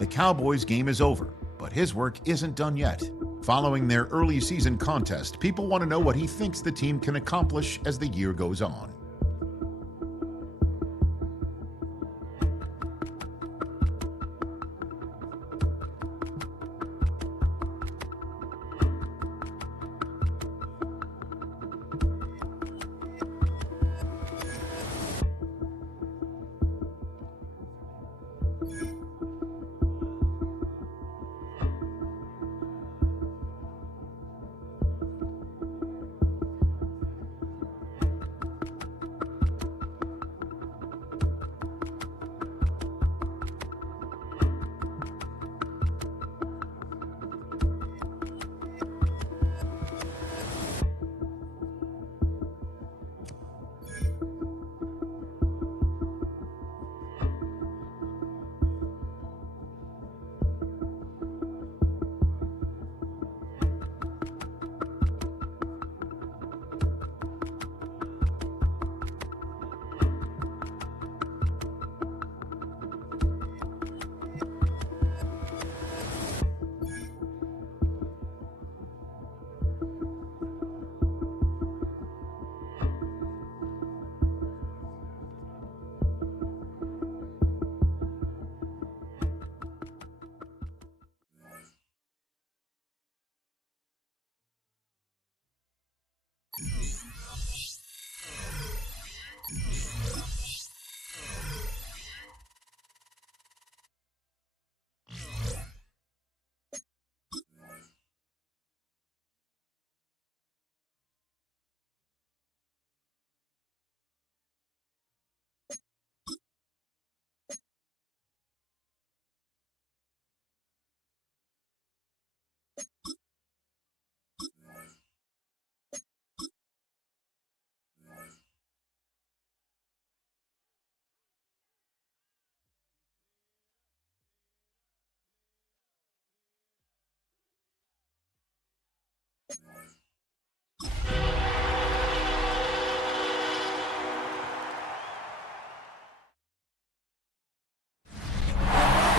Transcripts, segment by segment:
The Cowboys' game is over, but his work isn't done yet. Following their early season contest, people want to know what he thinks the team can accomplish as the year goes on.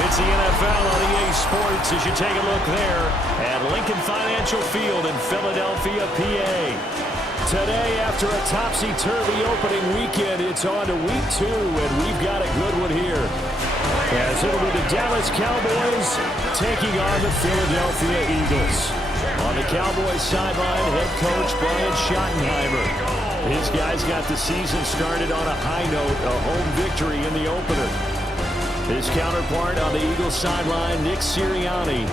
It's the NFL on EA Sports as you take a look there at Lincoln Financial Field in Philadelphia, PA. Today, after a topsy-turvy opening weekend, it's on to week 2, and we've got a good one here. As it'll be the Dallas Cowboys taking on the Philadelphia Eagles. On the Cowboys sideline, head coach Brian Schottenheimer. His guys got the season started on a high note, a home victory in the opener. His counterpart on the Eagles sideline, Nick Sirianni.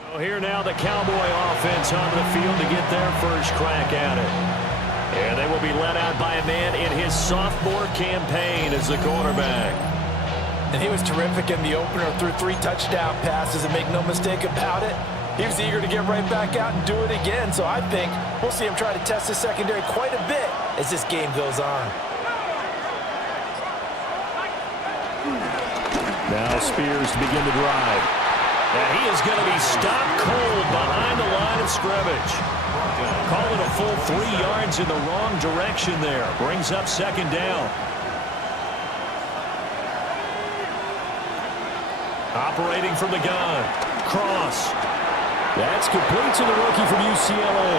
So here now the Cowboy offense on the field to get their first crack at it. And they will be led out by a man in his sophomore campaign as the quarterback. And he was terrific in the opener, threw 3 touchdown passes, and make no mistake about it, he was eager to get right back out and do it again. So I think we'll see him try to test his secondary quite a bit as this game goes on. Now Spears to begin the drive. And he is going to be stopped cold behind the line of scrimmage. Call it a full 3 yards in the wrong direction there. Brings up second down. Operating from the gun. Cross. That's complete to the rookie from UCLA.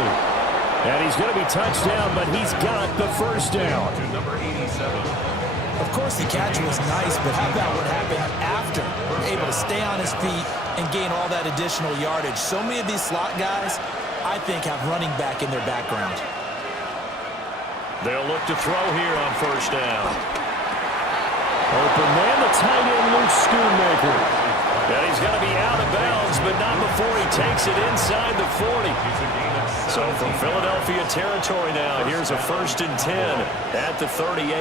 And he's going to be touched down, but he's got the first down. Number 87. Of course, the catch was nice, but how about what happened after? Able to stay on his feet and gain all that additional yardage. So many of these slot guys, I think, have running back in their background. They'll look to throw here on first down. Open man, the tight end, Luke Schoonmaker. And he's going to be out of bounds, but not before he takes it inside the 40. So from Philadelphia territory now, here's a 1st and 10 at the 38.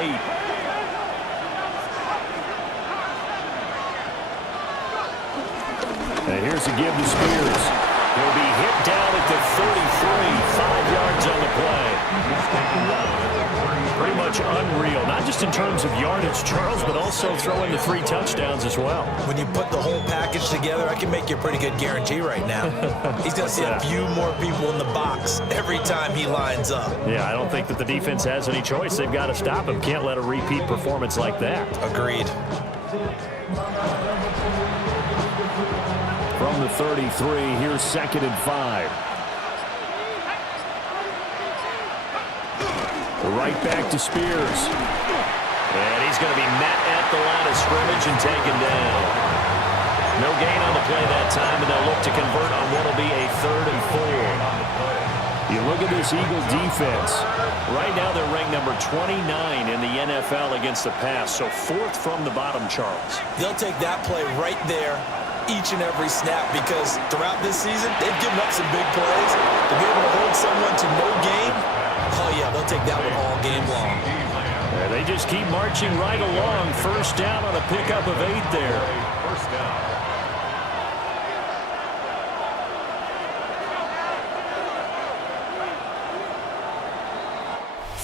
And here's a give to Spears. He'll be hit down at the 33, 5 yards on the play. Pretty much unreal, not just in terms of yardage, Charles, but also throwing the 3 touchdowns as well. When you put the whole package together, I can make you a pretty good guarantee right now. He's going to see a few more people in the box every time he lines up. Yeah, I don't think that the defense has any choice. They've got to stop him. Can't let a repeat performance like that. Agreed. From the 33, here's 2nd and 5. Right back to Spears. And he's going to be met at the line of scrimmage and taken down. No gain on the play that time, and they'll look to convert on what will be a 3rd and 4. You look at this Eagle defense. Right now they're ranked number 29 in the NFL against the pass, so 4th from the bottom, Charles. They'll take that play right there each and every snap because throughout this season, they've given up some big plays. To be able to hold someone to no gain, oh yeah, they'll take that one all game long. Yeah, they just keep marching right along. 1st down on a pickup of 8 there.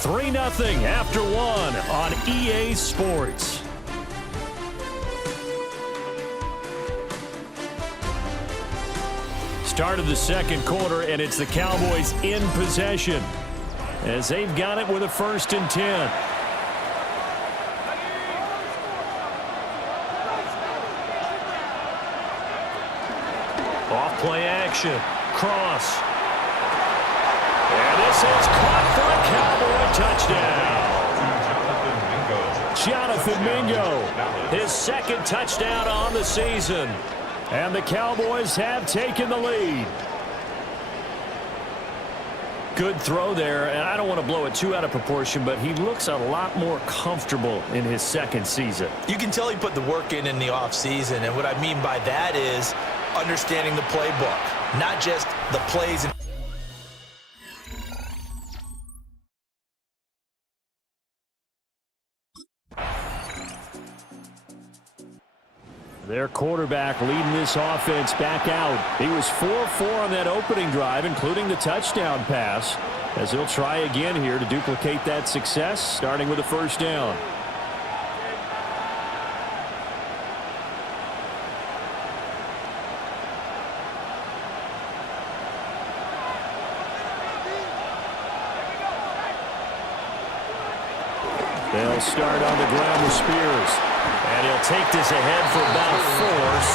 3-0 after 1 on EA Sports. Start of the 2nd quarter, and it's the Cowboys in possession as they've got it with a 1st and 10. Off play action. Cross. And this is caught for a Cowboy touchdown. Jonathan Mingo, his 2nd touchdown on the season. And the Cowboys have taken the lead. Good throw there, and I don't want to blow it too out of proportion, but he looks a lot more comfortable in his 2nd season. You can tell he put the work in the offseason, and what I mean by that is understanding the playbook, not just the plays. Their quarterback leading this offense back out. He was 4-4 on that opening drive, including the touchdown pass, as he'll try again here to duplicate that success, starting with a 1st down. They'll start on the ground with Spears. And he'll take this ahead for about 4.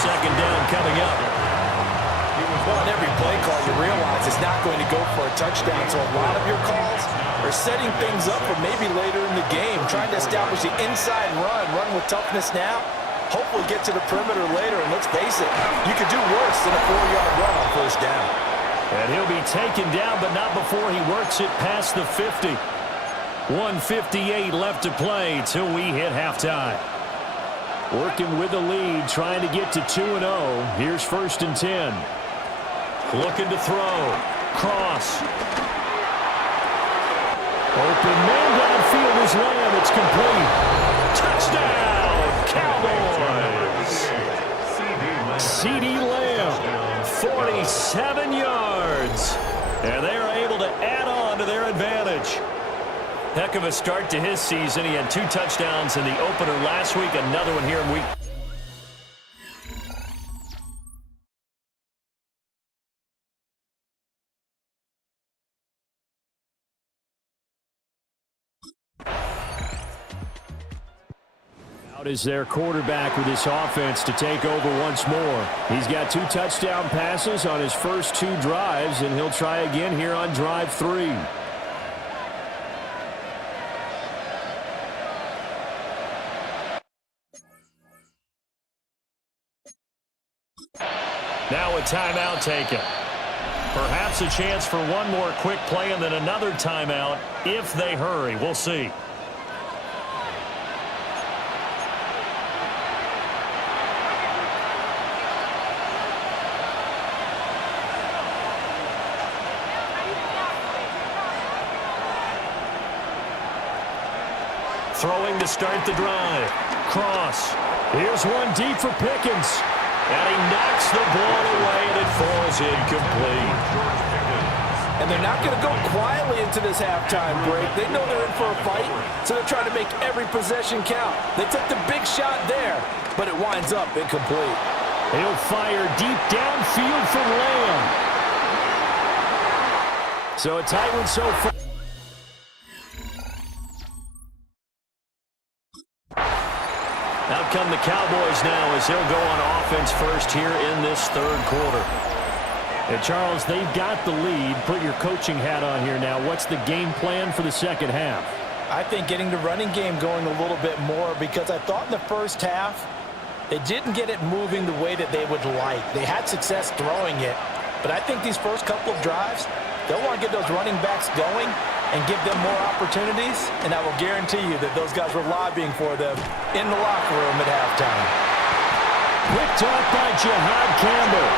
2nd down coming up. Well, on every play call, you realize it's not going to go for a touchdown. So a lot of your calls are setting things up for maybe later in the game, trying to establish the inside run with toughness now. Hopefully get to the perimeter later. And let's face it, you could do worse than a 4-yard run on 1st down. And he'll be taken down, but not before he works it past the 50. 1:58 left to play till we hit halftime. Working with the lead, trying to get to 2-0. Here's 1st and 10. Looking to throw. Cross. Open man downfield is Lamb. It's complete. Touchdown, Cowboys. CeeDee Lamb, 47 yards. And they are able to add on to their advantage. Heck of a start to his season. He had 2 touchdowns in the opener last week. Another one here in week. Out is their quarterback with this offense to take over once more. He's got 2 touchdown passes on his first 2 drives, and he'll try again here on drive 3. Now a timeout taken. Perhaps a chance for one more quick play and then another timeout if they hurry. We'll see. Throwing to start the drive. Cross. Here's one deep for Pickens. And he knocks the ball away, and it falls incomplete. And they're not going to go quietly into this halftime break. They know they're in for a fight, so they're trying to make every possession count. They took the big shot there, but it winds up incomplete. He'll fire deep downfield for Lamb. So a tight one so far. Out come the Cowboys now as he'll go on offense first here in this third quarter. And Charles, they've got the lead. Put your coaching hat on here now. What's the game plan for the second half? I think getting the running game going a little bit more, because I thought in the first half they didn't get it moving the way that they would like. They had success throwing it, but I think these first couple of drives, they'll want to get those running backs going and give them more opportunities, and I will guarantee you that those guys were lobbying for them in the locker room at halftime. Picked up by Jihad Campbell.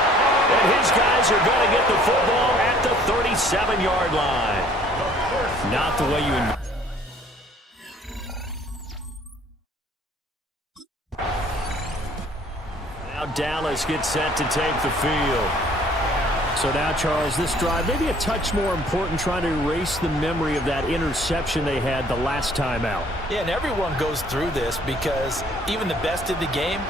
And his guys are going to get the football at the 37-yard line. Not the way you... Now Dallas gets set to take the field. So now, Charles, this drive maybe a touch more important, trying to erase the memory of that interception they had the last time out. Yeah, and everyone goes through this, because even the best in the game,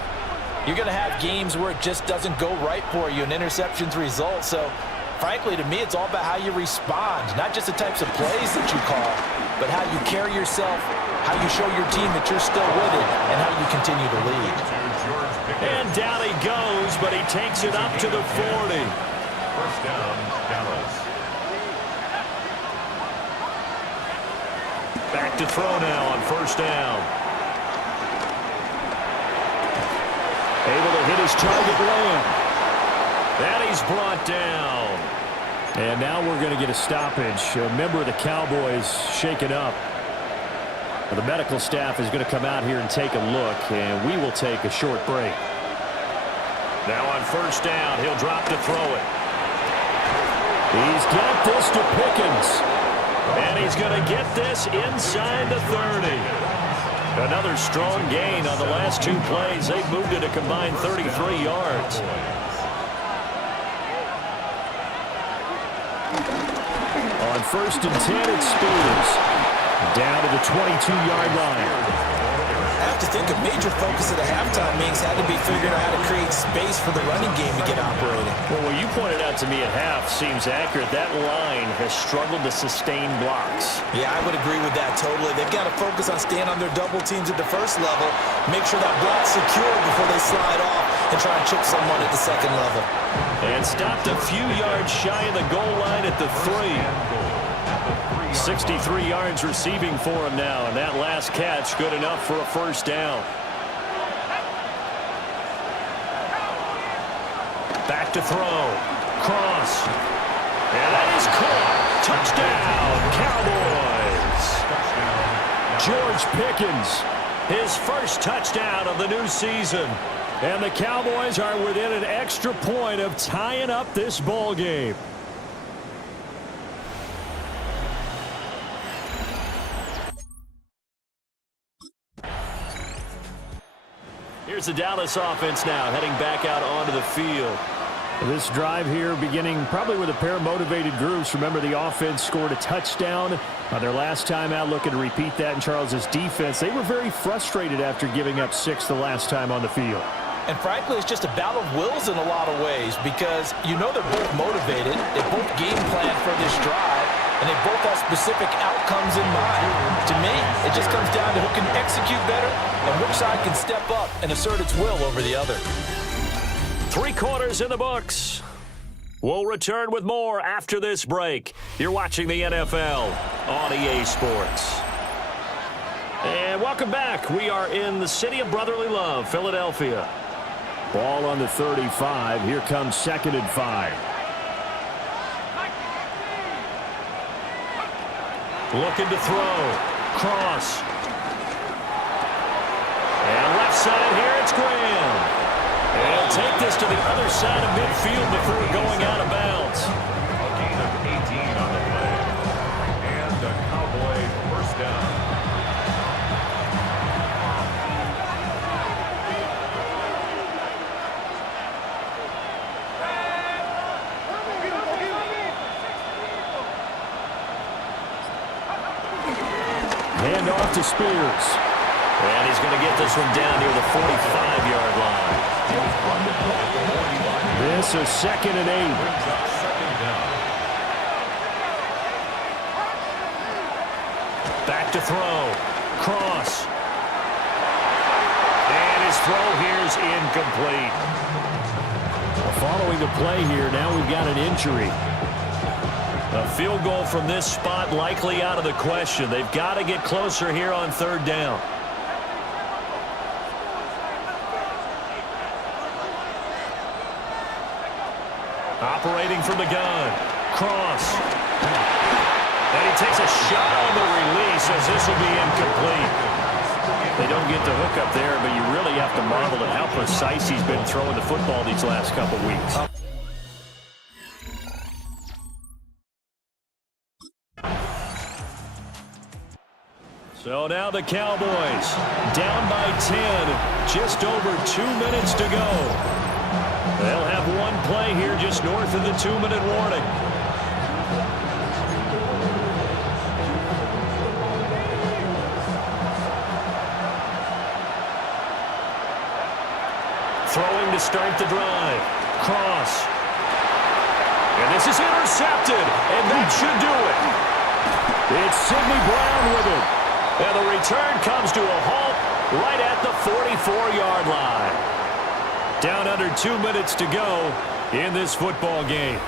you're going to have games where it just doesn't go right for you and interceptions result. So, frankly, to me, it's all about how you respond, not just the types of plays that you call, but how you carry yourself, how you show your team that you're still with it, and how you continue to lead. And down he goes, but he takes it up to the 40. First down, Dallas. Back to throw now on first down. Able to hit his target, Lamb. And he's brought down. And now we're going to get a stoppage. A member of the Cowboys shaken up. The medical staff is going to come out here and take a look, and we will take a short break. Now on first down, he'll drop to throw it. He's got this to Pickens. And he's going to get this inside the 30. Another strong gain on the last two plays. They've moved it a combined 33 yards. On first and 10, it's Spears. Down to the 22-yard line. I have to think a major focus of the halftime meetings had to be figuring out how to create space for the running game to get operating. Well, what you pointed out to me at half seems accurate. That line has struggled to sustain blocks. Yeah, I would agree with that totally. They've got to focus on staying on their double teams at the first level, make sure that block's secure before they slide off and try and chip someone at the second level. And stopped a few yards shy of the goal line at the 3. 63 yards receiving for him now, and that last catch good enough for a first down. Back to throw. Cross. And that is caught. Touchdown, Cowboys. George Pickens, his first touchdown of the new season. And the Cowboys are within an extra point of tying up this ball game. Here's the Dallas offense now, heading back out onto the field. This drive here beginning probably with a pair of motivated groups. Remember, the offense scored a touchdown their last time out, looking to repeat that in Charles's defense. They were very frustrated after giving up 6 the last time on the field. And frankly, it's just a battle of wills in a lot of ways, because you know they're both motivated, they both game plan for this drive, and they both have specific outcomes in mind. To me, it just comes down to who can execute better and which side can step up and assert its will over the other. 3 quarters in the books. We'll return with more after this break. You're watching the NFL on EA Sports. And welcome back. We are in the city of brotherly love, Philadelphia. Ball on the 35. Here comes 2nd and 5. Looking to throw. Cross. And left side here, it's Graham. And he'll take this to the other side of midfield before going out of bounds. A gain of 18 on the play. And a Cowboy first down. off to Spears. And he's going to get this one down near the 45-yard line. This is 2nd and 8. Back to throw. Cross. And his throw here is incomplete. Following the play here, now we've got an injury. A field goal from this spot likely out of the question. They've got to get closer here on 3rd down. Operating from the gun. Cross. And he takes a shot on the release as this will be incomplete. They don't get the hook up there, but you really have to marvel at how precise he's been throwing the football these last couple weeks. So now the Cowboys down by 10, just over 2 minutes to go. They'll have one play here just north of the 2-minute warning. Throwing to start the drive. Cross. And this is intercepted, and that should do it. It's Sidney Brown with it. And the return comes to a halt right at the 44-yard line. Down under 2 minutes to go in this football game.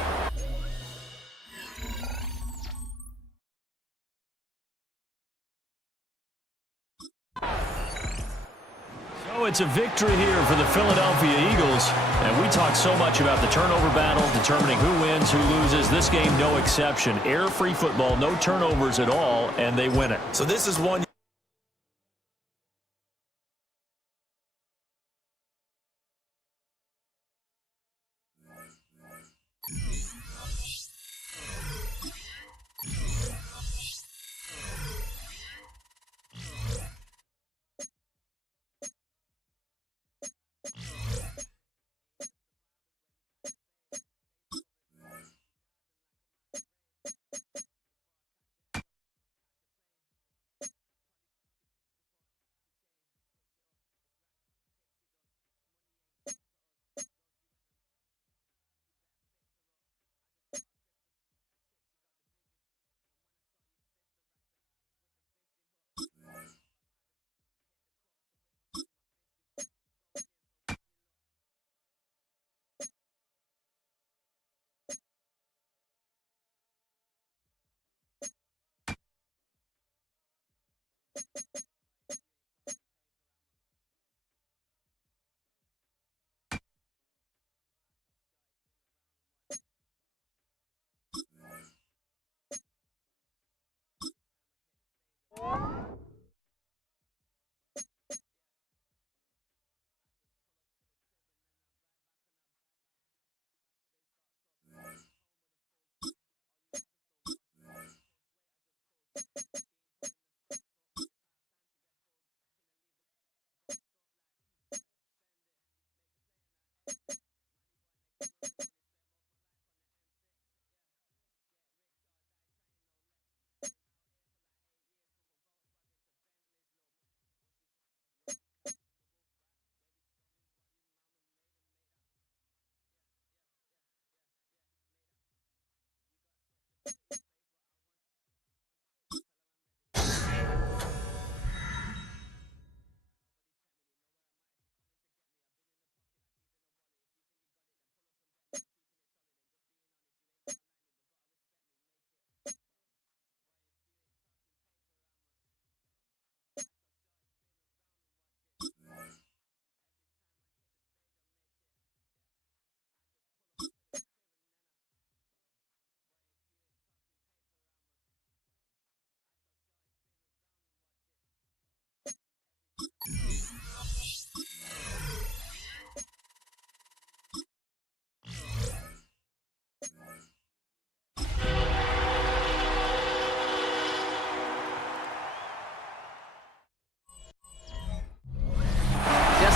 So it's a victory here for the Philadelphia Eagles. And we talk so much about the turnover battle, determining who wins, who loses. This game, no exception. Error-free football, no turnovers at all, and they win it. So this is one.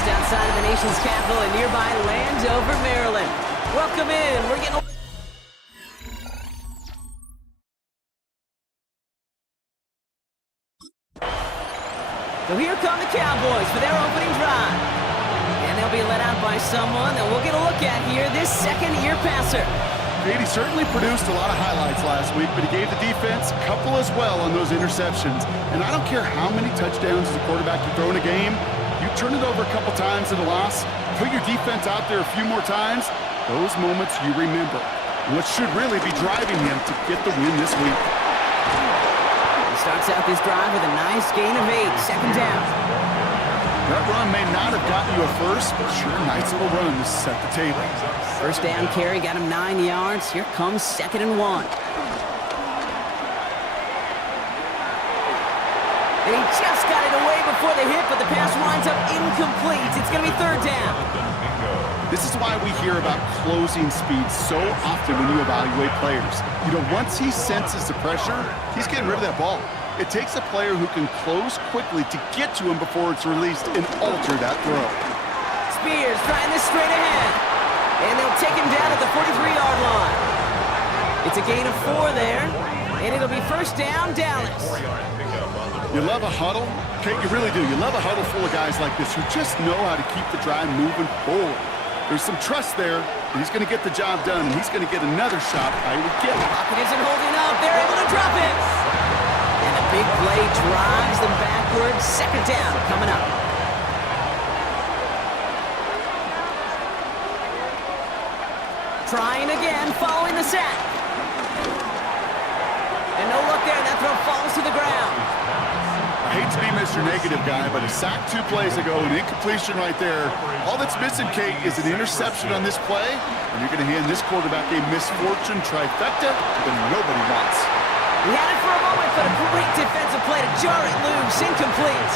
Outside of the nation's capital in nearby Landover, Maryland. Welcome in. We're getting... So here come the Cowboys for their opening drive. And they'll be led out by someone that we'll get a look at here, this second-year passer. He certainly produced a lot of highlights last week, but he gave the defense a couple as well on those interceptions. And I don't care how many touchdowns as a quarterback you throw in a game, you turn it over a couple times in a loss, put your defense out there a few more times, those moments you remember. What should really be driving him to get the win this week. He starts out this drive with a nice gain of 8, second down. That run may not have gotten you a first, but sure, nice little run to set the table. First down carry got him 9 yards. Here comes 2nd and 1. And he just got it away before the hit, but the pass winds up incomplete. It's going to be 3rd down. This is why we hear about closing speed so often when you evaluate players. You know, once he senses the pressure, he's getting rid of that ball. It takes a player who can close quickly to get to him before it's released and alter that throw. Spears trying this straight ahead. And they'll take him down at the 43-yard line. It's a gain of 4 there. And it'll be 1st down, Dallas. You love a huddle? Okay, you really do. You love a huddle full of guys like this who just know how to keep the drive moving forward. There's some trust there that he's going to get the job done, and he's going to get another shot I would get. Lockett isn't holding up. They're able to drop it. And a big play drives them backwards. 2nd down coming up. Trying again, following the sack. And no look there, and that throw falls to the ground. I hate to be Mr. Negative guy, but a sack 2 plays ago, an incompletion right there. All that's missing, Kate, is an interception on this play, and you're going to hand this quarterback a misfortune trifecta that nobody wants. He had it for a moment, but a great defensive play to jar it loose, incomplete.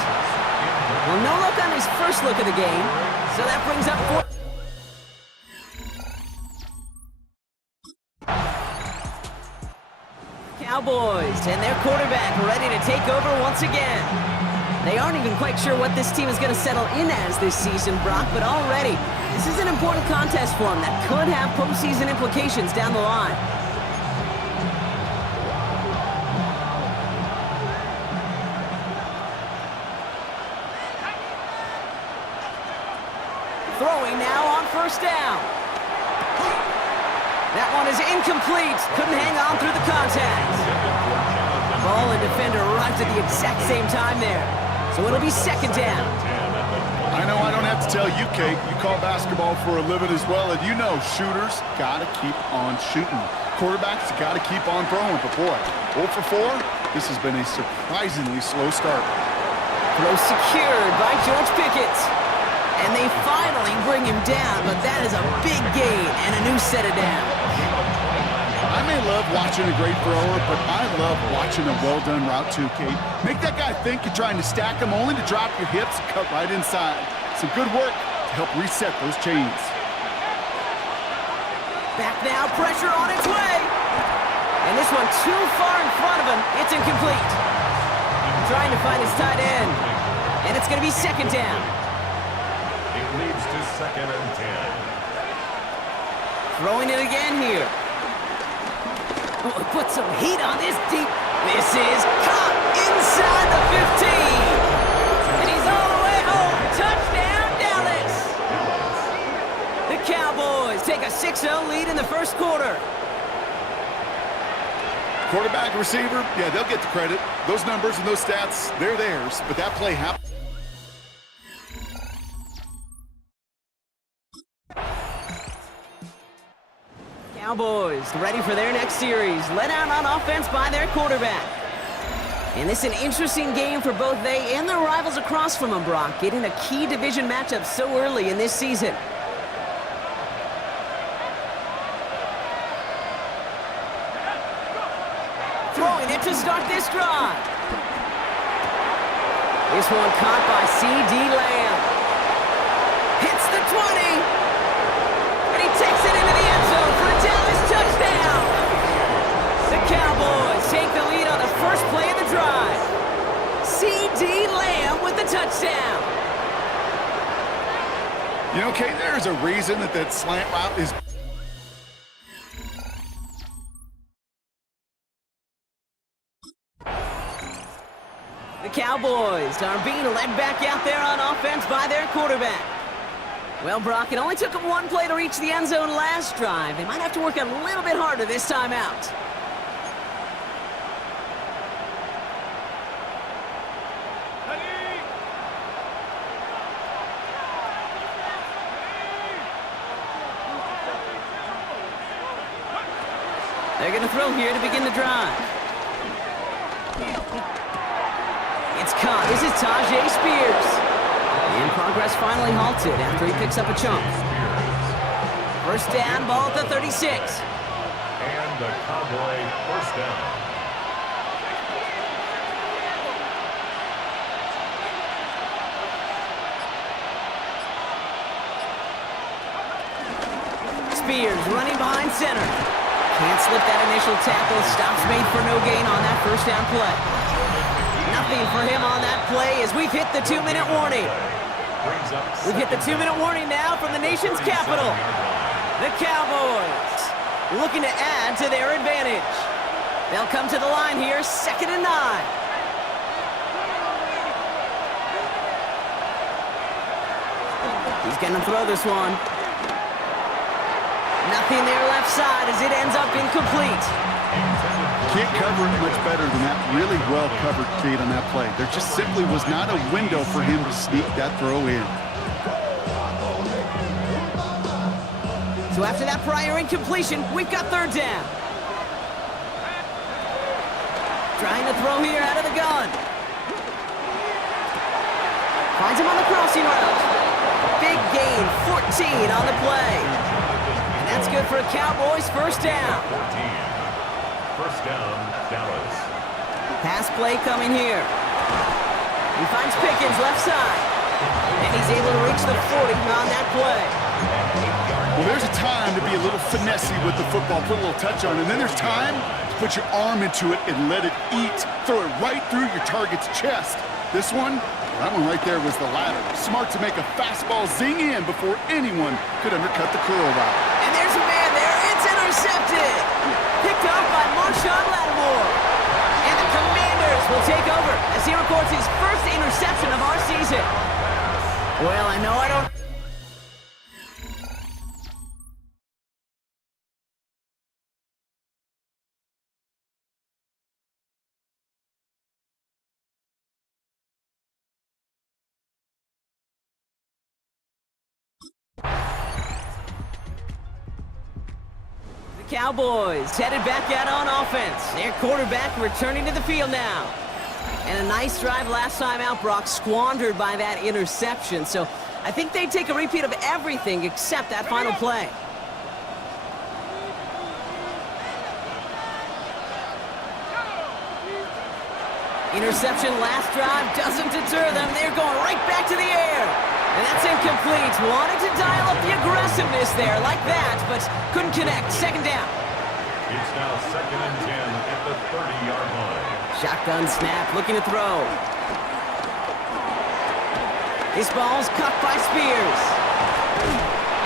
Well, no look on his first look of the game, so that brings up 4. Cowboys and their quarterback ready to take over once again. They aren't even quite sure what this team is going to settle in as this season, Brock, but already this is an important contest for them that could have postseason implications down the line. Throwing now on 1st down. That one is incomplete. Couldn't hang on through the contact. Ball and defender arrived at the exact same time there. So it'll be 2nd down. I know I don't have to tell you, Kate. You call basketball for a living as well, and you know shooters got to keep on shooting. Quarterbacks got to keep on throwing. But boy, 0 for 4, this has been a surprisingly slow start. Throw secured by George Pickett. And they finally bring him down, but that is a big gain and a new set of downs. I may love watching a great thrower, but I love watching a well-done route too, Kate. Make that guy think you're trying to stack him only to drop your hips and cut right inside. Some good work to help reset those chains. Back now, pressure on its way. And this one too far in front of him. It's incomplete. Trying to find his tight end. And it's going to be 2nd down. It leads to 2nd and 10. Throwing it again here. Oh, put some heat on this deep. This is caught inside the 15. And he's all the way home. Touchdown, Dallas. The Cowboys take a 6-0 lead in the 1st quarter. Quarterback, receiver, yeah, they'll get the credit. Those numbers and those stats, they're theirs. But that play happened. Cowboys ready for their next series, led out on offense by their quarterback. And this is an interesting game for both they and their rivals across from them, Brock, getting a key division matchup so early in this season. Throwing it to start this drive. This one caught by C.D. Lamb. Hits the 20. And he takes it into the end zone for a Dallas touchdown. The Cowboys take the lead on the first play of the drive. C.D. Lamb with the touchdown. You know, Kate, there's a reason that slant route is... The Cowboys Cowboys are being led back out there on offense by their quarterback. Well, Brock, it only took them one play to reach the end zone last drive. They might have to work a little bit harder this time out. They're going to throw here to begin the drive. It's caught. This is Tajay Spears. And progress finally halted after he picks up a chunk. First down, ball at the 36. And the Cowboy first down. Spears running behind center. Can't slip that initial tackle. Stops made for no gain on that first down play. Nothing for him on that play as we've hit the 2-minute warning. We've hit the 2-minute warning now from the nation's capital. The Cowboys looking to add to their advantage. They'll come to the line here, 2nd and 9. He's going to throw this one. Nothing there left side as it ends up incomplete. Can't cover it much better than that really well-covered feed on that play. There just simply was not a window for him to sneak that throw in. So after that prior incompletion, we've got 3rd down. Trying to throw here out of the gun. Finds him on the crossing route. Big gain, 14 on the play. And that's good for a Cowboys first down. 14. First down, Dallas. Pass play coming here. He finds Pickens left side. And he's able to reach the 40 on that play. Well, there's a time to be a little finessey with the football, put a little touch on it. And then there's time to put your arm into it and let it eat. Throw it right through your target's chest. This one, that one right there was the latter. Smart to make a fastball zing in before anyone could undercut the curl route. And there's a man there. It's intercepted. Picked off by Marshawn Lattimore. And the Commanders will take over as he records his first interception of our season. Well, I know I don't... Cowboys headed back out on offense. Their quarterback returning to the field now. And a nice drive last time out, Brock, squandered by that interception. So I think they take a repeat of everything except that final play. Interception last drive doesn't deter them. They're going right back to the air. And that's incomplete. Wanted to dial up the aggressiveness there like that, but couldn't connect. 2nd down. It's now 2nd and 10 at the 30-yard line. Shotgun snap, looking to throw. This ball's cut by Spears.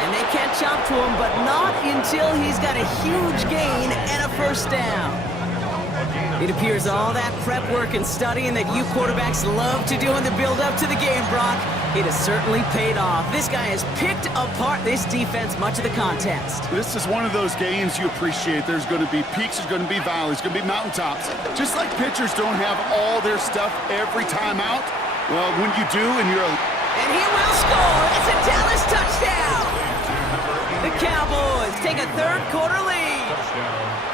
And they can't chop to him, but not until he's got a huge gain and a first down. It appears all that prep work and studying that you quarterbacks love to do in the build-up to the game, Brock, it has certainly paid off. This guy has picked apart this defense much of the contest. This is one of those games you appreciate. There's going to be peaks, there's going to be valleys, there's going to be mountaintops. Just like pitchers don't have all their stuff every time out, well, when you do and you're And he will score. It's a Dallas touchdown. The Cowboys take a 3rd quarter lead.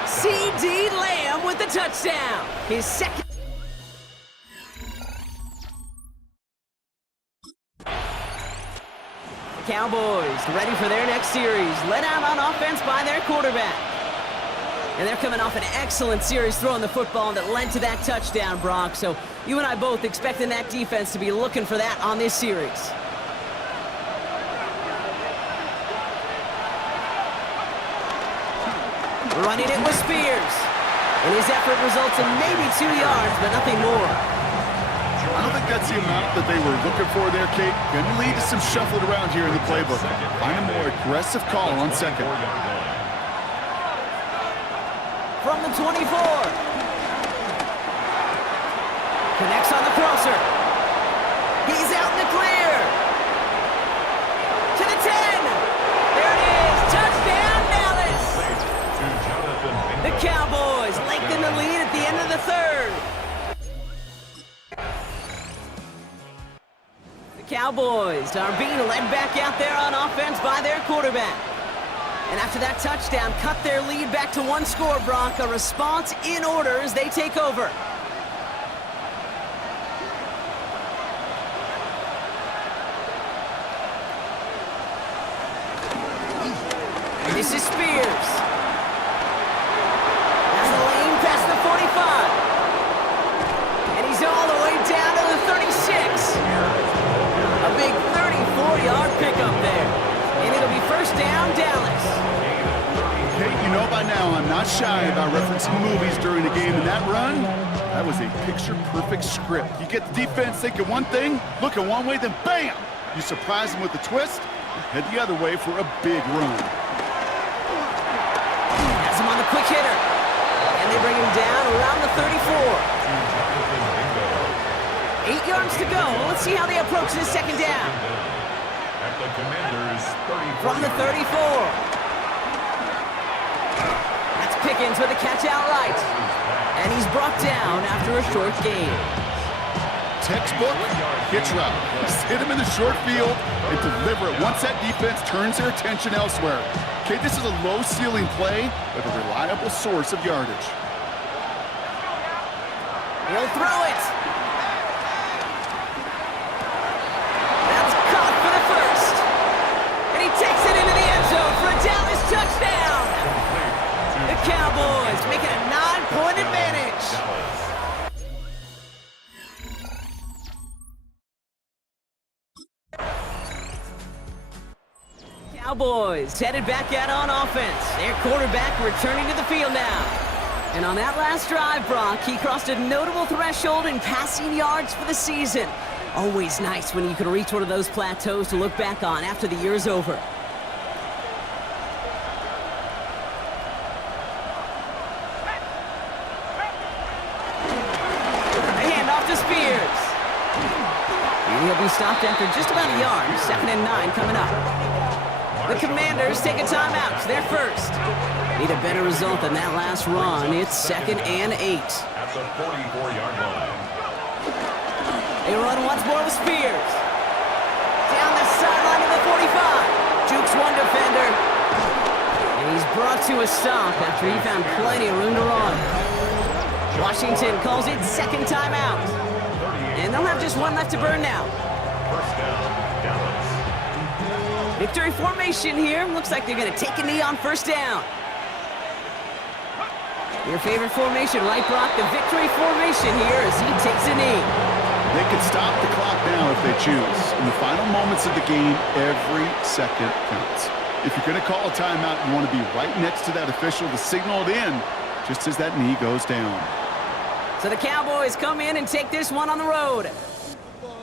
C.D. Lamb with the touchdown. His second. The Cowboys ready for their next series. Led out on offense by their quarterback. And they're coming off an excellent series throwing the football that led to that touchdown, Brock. So you and I both expecting that defense to be looking for that on this series. Running it with Spears. And his effort results in maybe 2 yards, but nothing more. I don't think that's the amount that they were looking for there, Kate. Going to lead to some shuffling around here in the playbook. Find a more aggressive call on 2nd. From the 24. Connects on the crossing closer. He's out in the clear. To the 10. There it is. Touchdown, Dallas. The Cowboys lengthen the lead at the end of the third. The Cowboys are being led back out there on offense by their quarterback. And after that touchdown, cut their lead back to one score, Brock. A response in order as they take over. This is Spears. That's the lane past the 45. And he's all the way down to the 36. A big 34-yard pickup there. And it'll be first down, Dallas. Kate, you know by now I'm not shy about referencing movies during a game, and that run, that was a picture-perfect script. You get the defense thinking one thing, looking one way, then bam! You surprise them with a twist, and head the other way for a big run. Has him on the quick hitter. And they bring him down around the 34. 8 yards to go. Let's see how they approach this second down. At the Commanders' 34. From the 34. That's Pickens with a catch outright. And he's brought down after a short gain. Textbook hitch route. Just hit him in the short field and deliver it once that defense turns their attention elsewhere. Okay, this is a low-ceiling play, but a reliable source of yardage. He'll throw it. That's caught for the first. And he takes it into the end zone for a Dallas touchdown. The Cowboys make it a 9-point advantage. Cowboys headed back out on offense. Their quarterback returning to the field now. And on that last drive, Brock, he crossed a notable threshold in passing yards for the season. Always nice when you can reach one of those plateaus to look back on after the year's over. A handoff to Spears. And he'll be stopped after just about a yard. 2nd and 9 coming up. The Commanders take a timeout. They're first. Need a better result than that last run. It's 2nd and 8. At the 44-yard line. They run once more with Spears. Down the sideline to the 45. Jukes one defender. And he's brought to a stop after he found plenty of room to run. Washington calls it second timeout. And they'll have just one left to burn now. First down, Dallas. Victory formation here. Looks like they're going to take a knee on first down. Your favorite formation, right, Brock? The victory formation here as he takes a knee. They can stop the clock now if they choose. In the final moments of the game, every second counts. If you're going to call a timeout, you want to be right next to that official to signal it in just as that knee goes down. So the Cowboys come in and take this one on the road.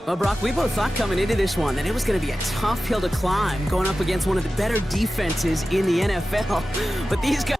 Well, Brock, we both thought coming into this one that it was going to be a tough hill to climb going up against one of the better defenses in the NFL. But these guys...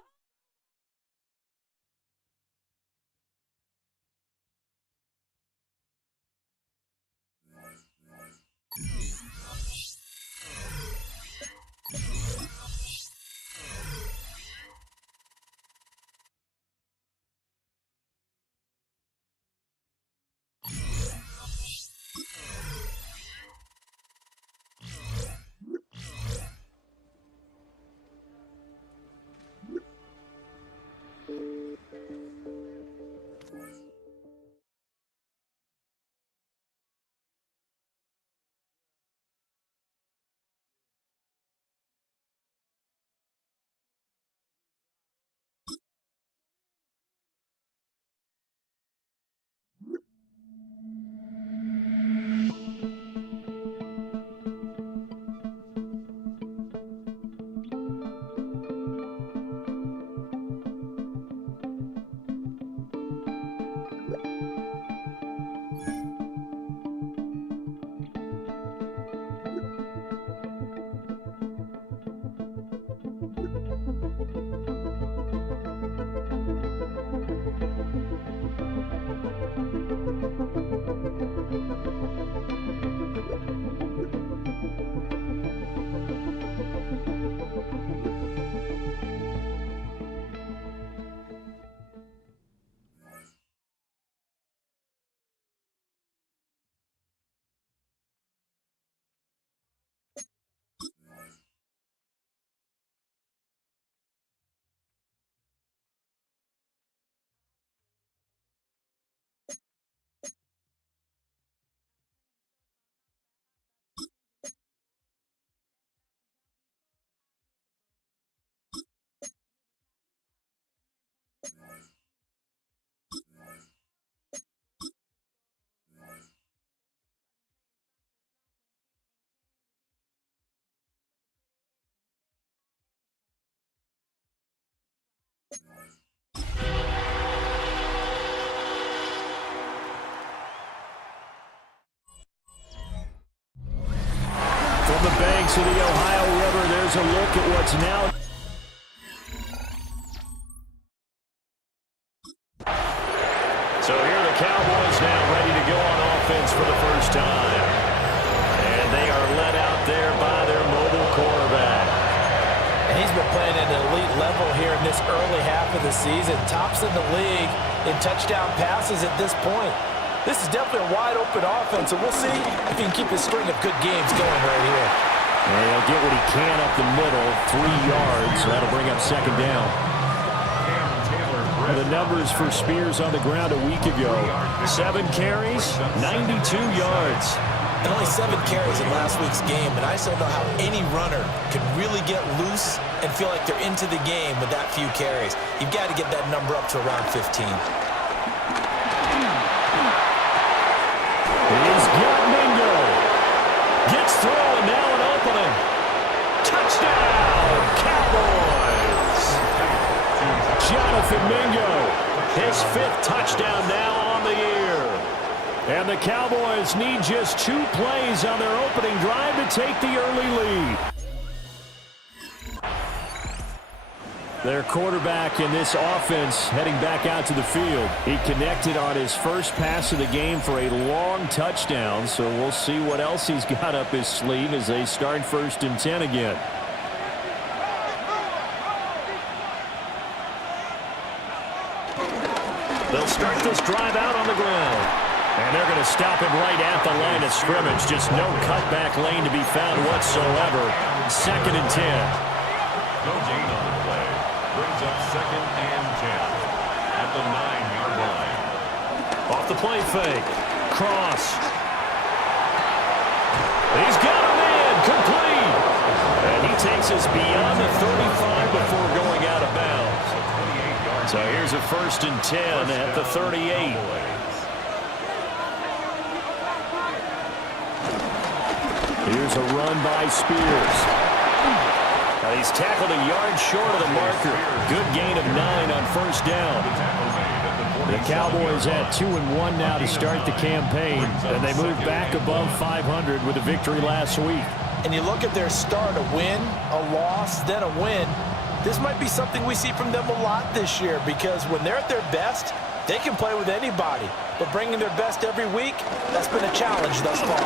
From the banks of the Ohio River, there's a look at what's now. So here the Cowboys now ready to go on offense for the first time. And they are led out there by their mobile quarterback. And he's been playing at an elite level here in this early half of the season. Tops in the league in touchdown passes at this point. This is definitely a wide-open offense, and we'll see if he can keep his string of good games going right here. And he'll get what he can up the middle, 3 yards. So that'll bring up second down. The numbers for Spears on the ground a week ago. 7 carries, 92 yards. And only 7 carries in last week's game, and I just don't know how any runner can really get loose and feel like they're into the game with that few carries. You've got to get that number up to around 15. He's got Mingo. Gets through, and now an opening. Touchdown, Cowboys. Jonathan Mingo, his 5th touchdown now on the year. And the Cowboys need just 2 plays on their opening drive to take the early lead. Their quarterback in this offense heading back out to the field. He connected on his first pass of the game for a long touchdown, so we'll see what else he's got up his sleeve as they start 1st and 10 again. They'll start this drive out on the ground. And they're going to stop him right at the line of scrimmage. Just no cutback lane to be found whatsoever. 2nd and 10. No gain on the play. Brings up 2nd and 10 at the 9-yard line. Off the play fake. Cross. He's got him in. Complete. And he takes us beyond the 35 before going out of bounds. So here's a 1st and 10 at the 38. Here's a run by Spears. He's tackled a yard short of the marker. Good gain of 9 on 1st down. The Cowboys at 2-1 now to start the campaign, and they move back above 500 with a victory last week. And you look at their start, a win, a loss, then a win. This might be something we see from them a lot this year, because when they're at their best, they can play with anybody. But bringing their best every week, that's been a challenge thus far.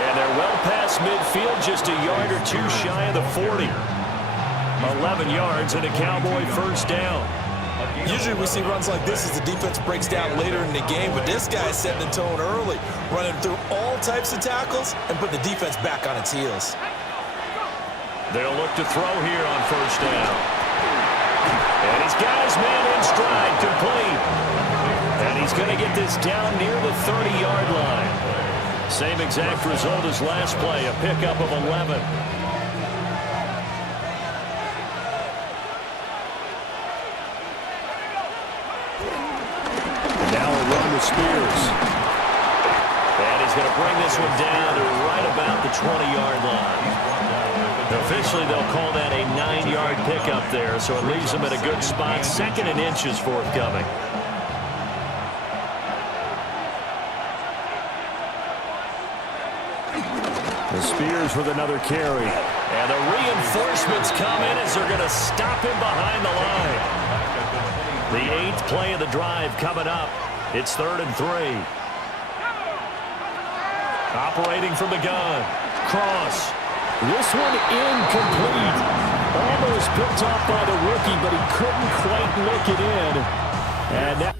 And they're well past midfield, just a yard or 2 shy of the 40. 11 yards and a Cowboy 1st down. Usually we see runs like this as the defense breaks down later in the game, but this guy's setting the tone early, running through all types of tackles and put the defense back on its heels. They'll look to throw here on 1st down. And he's got his man in stride, complete. And he's going to get this down near the 30-yard line. Same exact result as last play, a pickup of 11. And now a run with Spears. And he's going to bring this one down to right about the 20-yard line. Officially, they'll call that a 9-yard pickup there, so it leaves them in a good spot. 2nd and inches forthcoming. The Spears with another carry. And the reinforcements come in as they're going to stop him behind the line. The 8th play of the drive coming up. It's 3rd and 3. Operating from the gun. Cross. This one incomplete. Almost picked off by the rookie, but he couldn't quite look it in. And that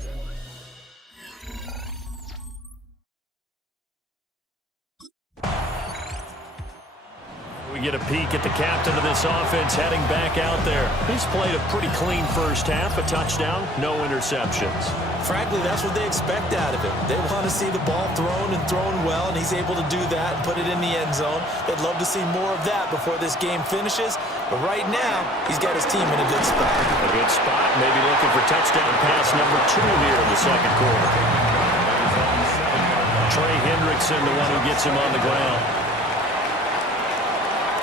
get a peek at the captain of this offense heading back out there. He's played a pretty clean first half, a touchdown, no interceptions. Frankly, that's what they expect out of him. They want to see the ball thrown and thrown well, and he's able to do that and put it in the end zone. They'd love to see more of that before this game finishes, but right now, he's got his team in a good spot. A good spot, maybe looking for touchdown pass number 2 here in the 2nd quarter. Trey Hendrickson, the one who gets him on the ground.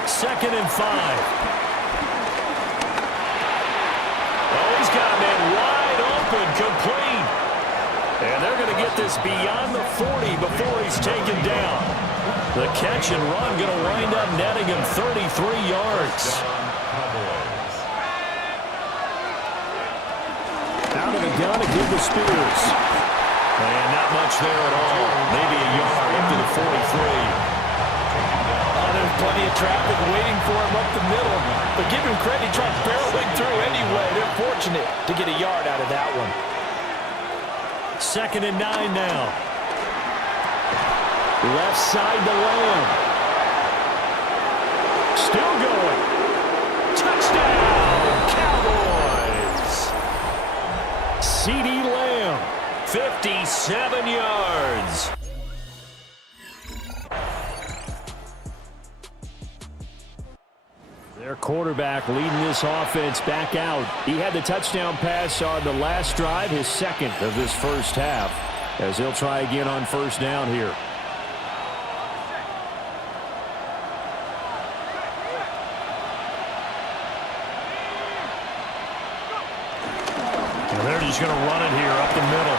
2nd and 5. Oh, he's got a man wide open, complete. And they're going to get this beyond the 40 before he's taken down. The catch and run going to wind up netting him 33 yards. Out of the gun to give the Spears. And not much there at all. Maybe a yard up to the 43. There's plenty of traffic waiting for him up the middle. But give him credit, he tried barreling through anyway. They're fortunate to get a yard out of that one. 2nd and 9 now. Left side to Lamb. Still going. Touchdown, Cowboys. CeeDee Lamb, 57 yards. Their quarterback leading this offense back out. He had the touchdown pass on the last drive, his second of this first half, as he'll try again on 1st down here. And they're just going to run it here up the middle.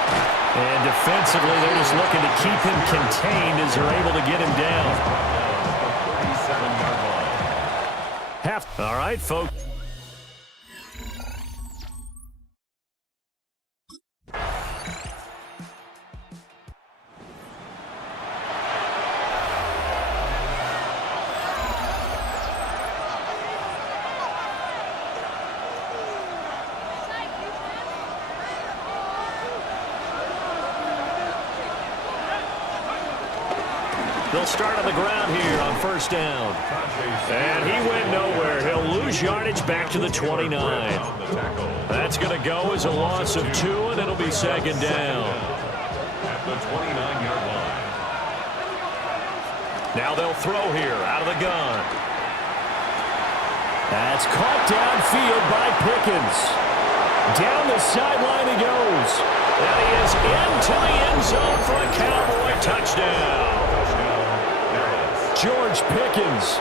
And defensively, they're just looking to keep him contained as they're able to get him down. All right, folks. They'll start on the ground here on 1st down. And he went nowhere. He'll lose yardage back to the 29. That's going to go as a loss of 2, and it'll be 2nd down. At the 29-yard line. Now they'll throw here out of the gun. That's caught downfield by Pickens. Down the sideline he goes. And he is into the end zone for a Cowboy touchdown. George Pickens,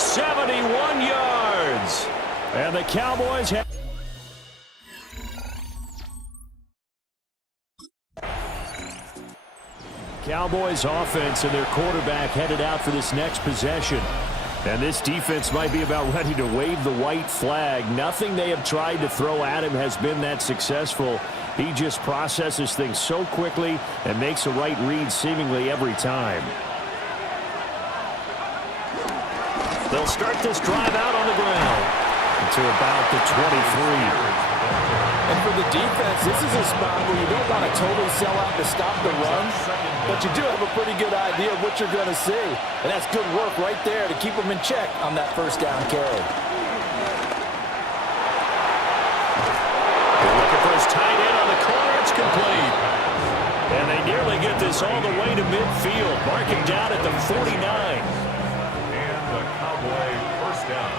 71 yards. And the Cowboys have... Cowboys offense and their quarterback headed out for this next possession. And this defense might be about ready to wave the white flag. Nothing they have tried to throw at him has been that successful. He just processes things so quickly and makes a right read seemingly every time. They'll start this drive out on the ground to about the 23. And for the defense, this is a spot where you don't want to totally sell out to stop the run, but you do have a pretty good idea of what you're going to see. And that's good work right there to keep them in check on that 1st down carry. They're looking for his tight end on the corner. It's complete. And they nearly get this all the way to midfield, marking down at the 49. And the Cowboy 1st down.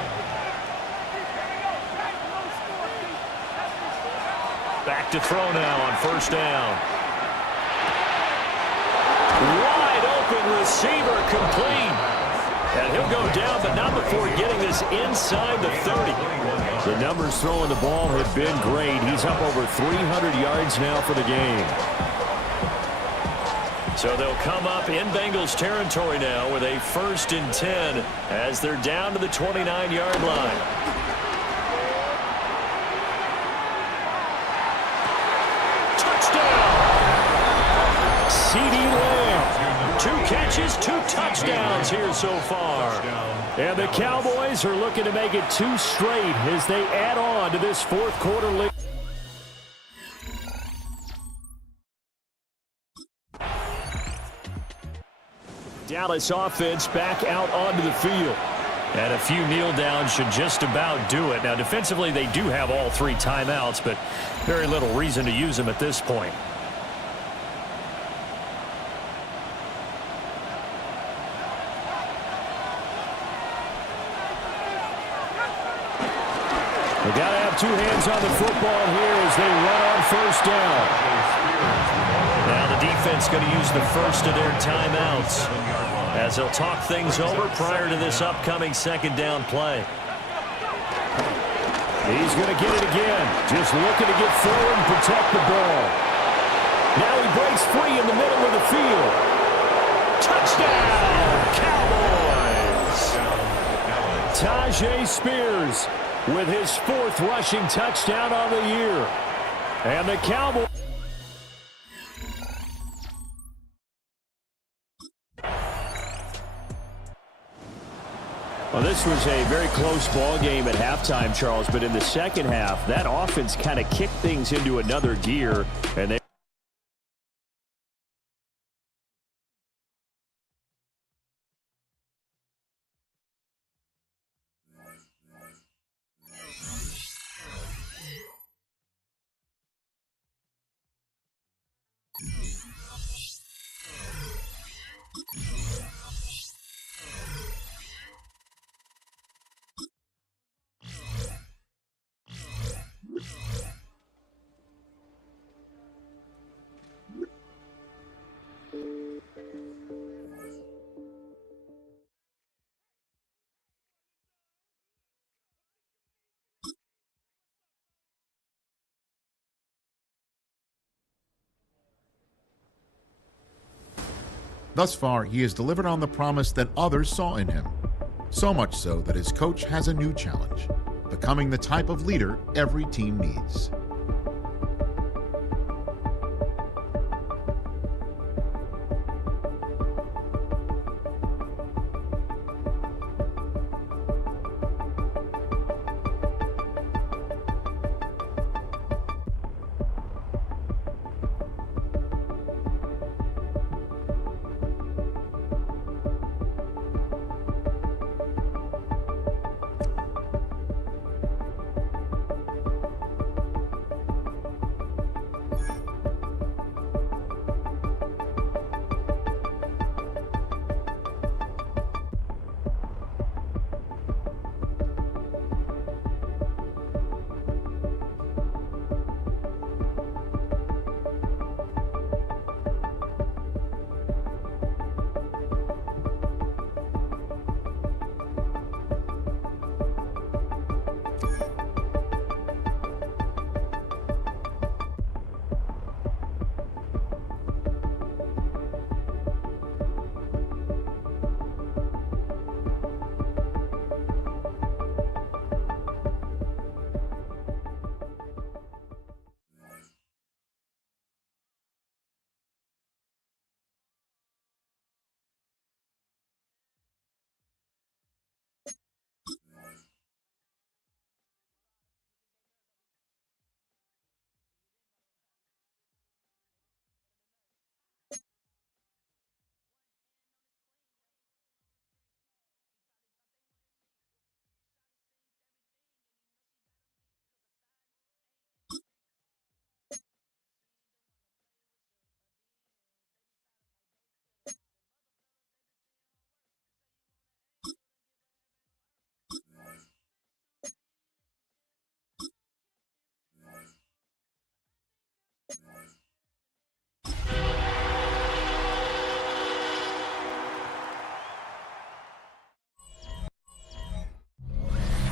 Back to throw now on 1st down. Wide open receiver complete. And he'll go down, but not before getting this inside the 30. The numbers throwing the ball have been great. He's up over 300 yards now for the game. So they'll come up in Bengals territory now with a 1st and 10 as they're down to the 29-yard line. CeeDee Lamb, 2 catches, 2 touchdowns here so far. And the Cowboys are looking to make it 2 straight as they add on to this 4th quarter lead. Dallas offense back out onto the field. And a few kneel downs should just about do it. Now defensively they do have all 3 timeouts, but very little reason to use them at this point. They got to have 2 hands on the football here as they run on 1st down. Now the defense going to use the first of their timeouts as they'll talk things over prior to this upcoming 2nd down play. He's going to get it again. Just looking to get forward and protect the ball. Now he breaks free in the middle of the field. Touchdown, Cowboys! Tajay Spears with his 4th rushing touchdown on the year. And the Cowboys... Well, this was a very close ball game at halftime, Charles, but in the second half, that offense kind of kicked things into another gear, and they... Thus far, he has delivered on the promise that others saw in him. So much so that his coach has a new challenge, becoming the type of leader every team needs.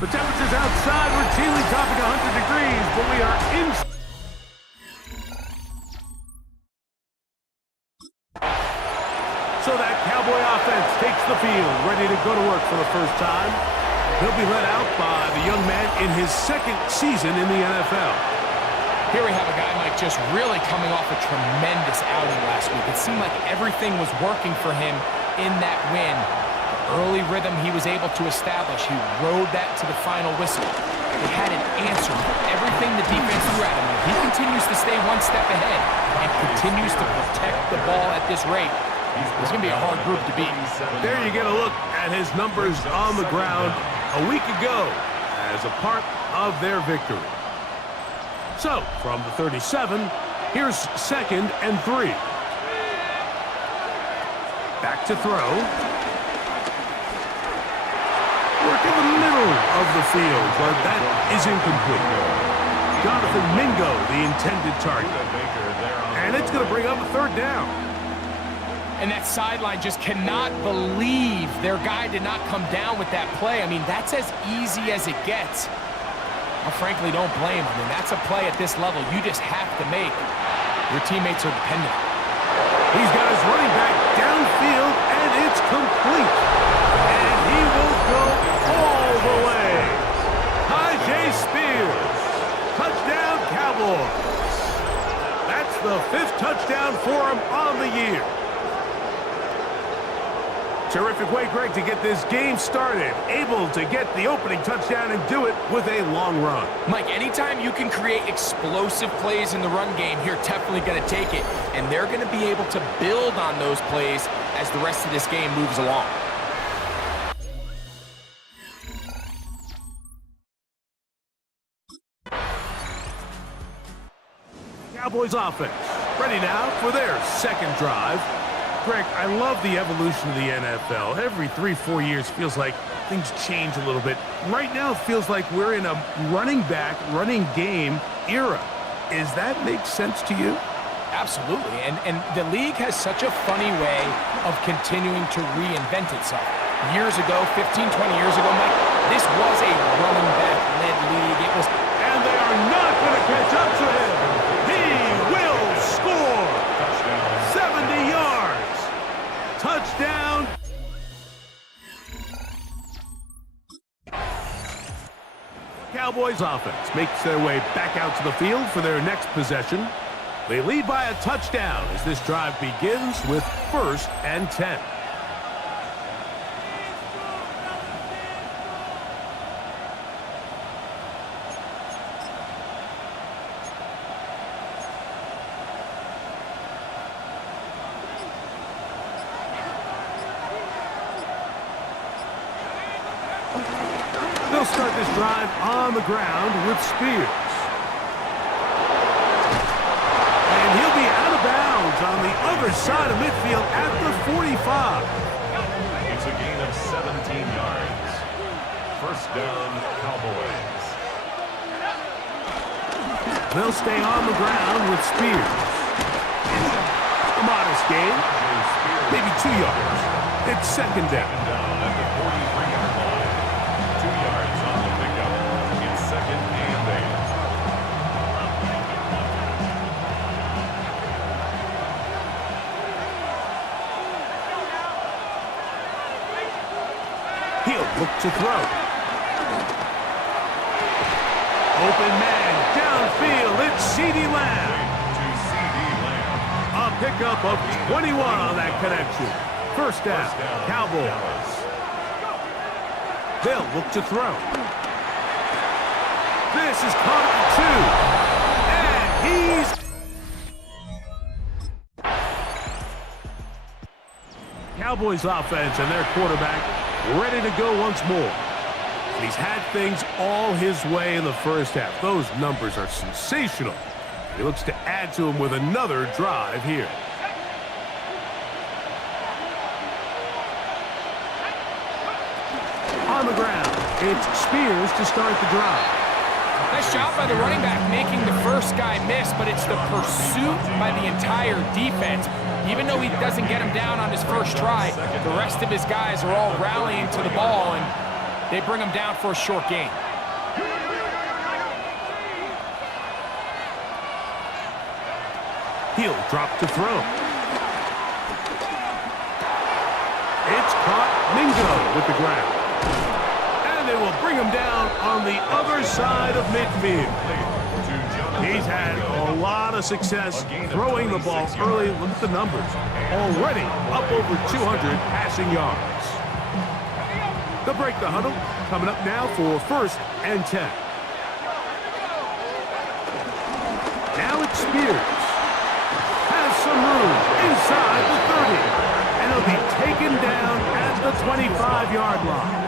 The temperature's outside routinely topping 100 degrees, but we are inside. So that Cowboy offense takes the field, ready to go to work for the first time. He'll be led out by the young man in his 2nd season in the NFL. Here we have a guy, Mike, just really coming off a tremendous outing last week. It seemed like everything was working for him in that win. Early rhythm he was able to establish. He rode that to the final whistle. He had an answer for everything the defense threw at him. And he continues to stay one step ahead and continues to protect the ball at this rate. It's going to be a hard group to beat. There you get a look at his numbers on the ground a week ago as a part of their victory. So, from the 37, here's 2nd and 3. Back to throw. Work in the middle of the field, but that is incomplete. Jonathan Mingo, the intended target. And it's going to bring up a 3rd down. And that sideline just cannot believe their guy did not come down with that play. I mean, that's as easy as it gets. I frankly don't blame him. I mean, that's a play at this level you just have to make. your teammates are dependent on. He's got his running back downfield, and it's complete. And he will go all the way. Tajay Spears. Touchdown, Cowboys. That's the 5th touchdown for him on the year. Terrific way, Greg, to get this game started. Able to get the opening touchdown and do it with a long run. Mike, anytime you can create explosive plays in the run game, you're definitely going to take it. And they're going to be able to build on those plays as the rest of this game moves along. Cowboys offense ready now for their 2nd drive. Greg, I love the evolution of the NFL. Every 3-4 years feels like things change a little bit. Right now it feels like we're in a running back, running game era. Does that make sense to you? Absolutely, and the league has such a funny way of continuing to reinvent itself. Years ago, 15, 20 years ago, Mike, this was a running back-led league. It was, and they are not going to catch up to him. He will score. 70 yards. Touchdown. Cowboys offense makes their way back out to the field for their next possession. They lead by a touchdown as this drive begins with 1st and 10. They'll start this drive on the ground with Spears. And he'll be out of bounds on the other side of midfield at the 45. It's a gain of 17 yards. 1st down, Cowboys. They'll stay on the ground with Spears. A modest gain, maybe 2 yards. It's 2nd down. At the 43-yard line. 2 yards on the pickup. It's 2nd and 8. He'll look to throw. Open man, downfield, it's C.D. Lamb. A pickup of 21 on that connection. 1st down, Cowboys. They'll look to throw. This is caught at 2. And Cowboys offense and their quarterback ready to go once more. And he's had things all his way in the 1st half. Those numbers are sensational. He looks to add to them with another drive here. On the ground, it's Spears to start the drive. nice job by the running back making the first guy miss, but it's the pursuit by the entire defense. Even though he doesn't get him down on his first try, the rest of his guys are all rallying to the ball, and they bring him down for a short gain. He'll drop to throw. It's caught. Mingo with the grab. And they will bring him down on the other side of midfield. He's had a lot of success throwing the ball early. Look at the numbers. Already up over 200 passing yards. They'll break the huddle. Coming up now for 1st and 10. Now it's Spears. Has some room inside the 30. And he'll be taken down at the 25-yard line.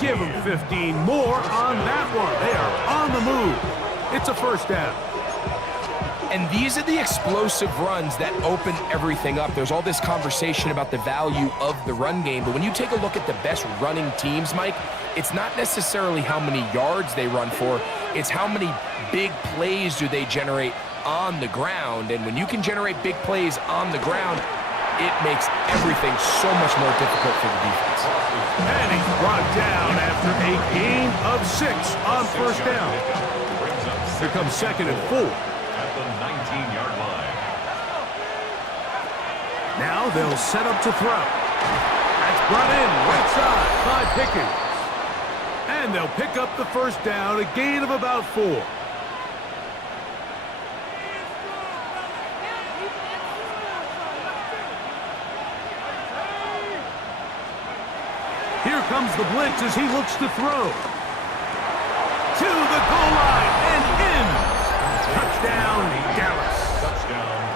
Give him 15 more on that one. They are on the move. It's a 1st down. And these are the explosive runs that open everything up. There's all this conversation about the value of the run game, but when you take a look at the best running teams, Mike, it's not necessarily how many yards they run for, it's how many big plays do they generate on the ground. And when you can generate big plays on the ground, it makes everything so much more difficult for the defense. And he's brought down after a gain of 6 on 1st down. Here comes 2nd and 4. At the 19-yard line. Now they'll set up to throw. That's brought in right side by Pickens. And they'll pick up the first down, a gain of about 4. Here comes the blitz as he looks to throw. To the goal line and in. Touchdown, Dallas.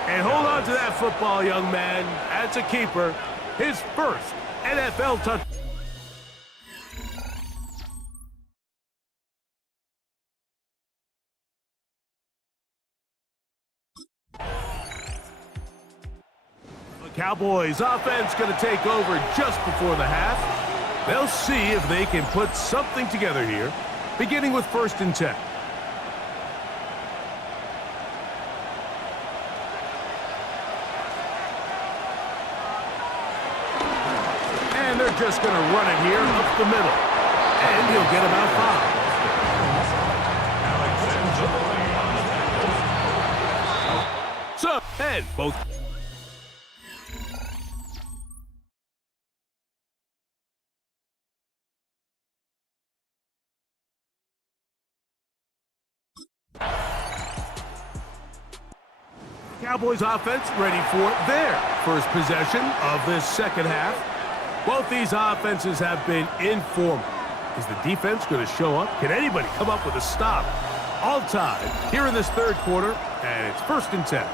And hold on to that football, young man. That's a keeper. His first NFL touchdown. The Cowboys offense going to take over just before the half. They'll see if they can put something together here, beginning with 1st and 10. And they're just going to run it here up the middle. And he'll get about 5. So, and both. Cowboys offense ready for their first possession of this second half. Both these offenses have been informal. Is the defense going to show up? Can anybody come up with a stop? All tied here in this third quarter, and it's 1st and 10.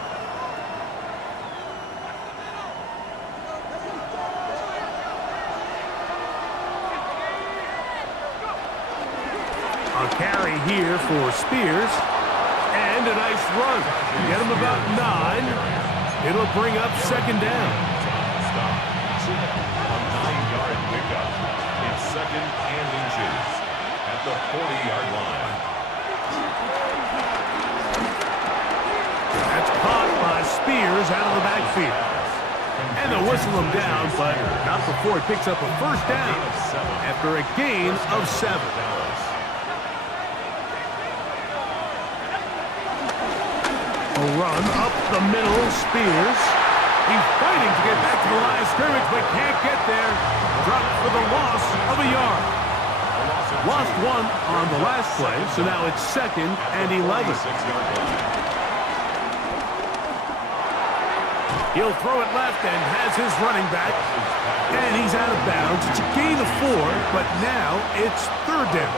A carry here for Spears. And a nice run. Get him about 9. It'll bring up 2nd down. A 9-yard pickup. It's 2nd and inches at the 40-yard line. That's caught by Spears out of the backfield. And they'll whistle him down, but not before he picks up a first down after a gain of 7. A run up the middle, Spears. He's fighting to get back to the line of scrimmage, but can't get there. Dropped for the loss of a yard. Lost 1 on the last play, so now it's 2nd and 11. He'll throw it left and has his running back. And he's out of bounds. It's a gain of 4, but now it's 3rd down.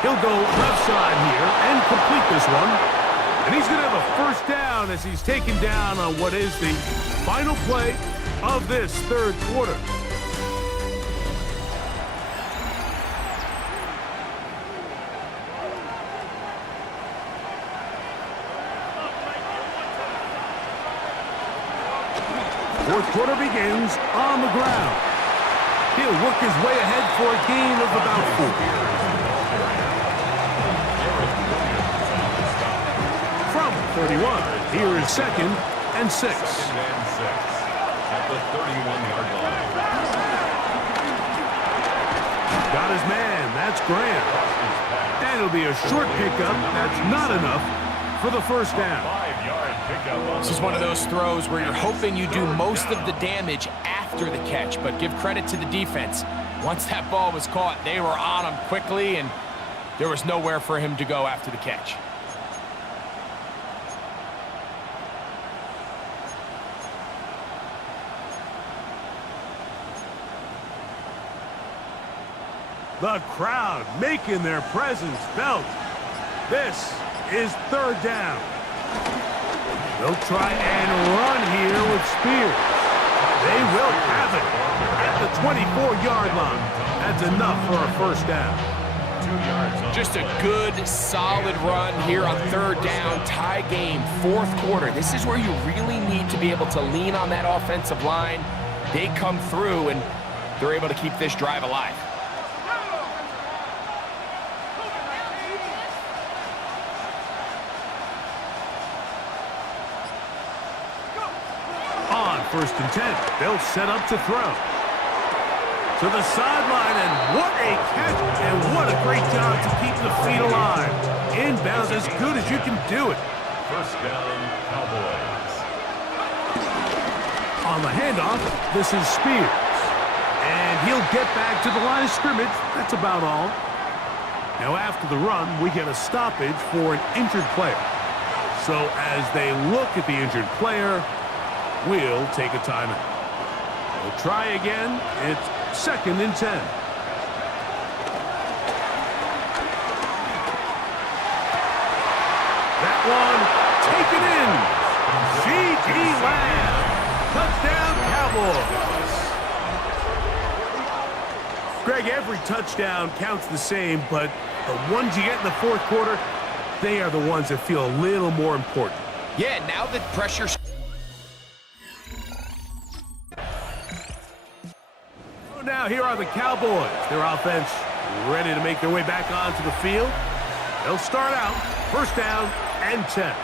He'll go left side here and complete this one. And he's going to have a first down as he's taken down on what is the final play of this third quarter. Fourth quarter begins on the ground. He'll work his way ahead for a gain of about 4. From 31, here is 2nd and 6. 2nd and 6 at the 31-yard line. Got his man, that's Graham. And it'll be a short pickup, that's not enough for the first down. 5-yard pickup. This is one of those throws where you're hoping you do most of the damage after the catch, but give credit to the defense. Once that ball was caught, they were on him quickly, and there was nowhere for him to go after the catch. The crowd making their presence felt. This is 3rd down. They'll try and run here with Spears. They will have it at the 24-yard line. That's enough for a first down. 2 yards on Just a good, solid run here on 3rd down. Tie game, 4th quarter. This is where you really need to be able to lean on that offensive line. They come through, and they're able to keep this drive alive. On 1st and 10, they'll set up to throw. To the sideline, and what a catch, and what a Great job to keep the feet alive. Inbounds as good as you can do it. First down, Cowboys. On the handoff, this is Spears. And he'll get back to the line of scrimmage. That's about all. Now after the run, we get a stoppage for an injured player. So as they look at the injured player, we'll take a timeout. We'll try again. It's 2nd and 10. That one taken in. C.D. Lamb. Touchdown, Cowboys. Greg, every touchdown counts the same, but the ones you get in the fourth quarter, they are the ones that feel a little more important. Yeah, now that pressure's... Now here are the Cowboys. Their offense ready to make their way back onto the field. They'll start out 1st down and 10.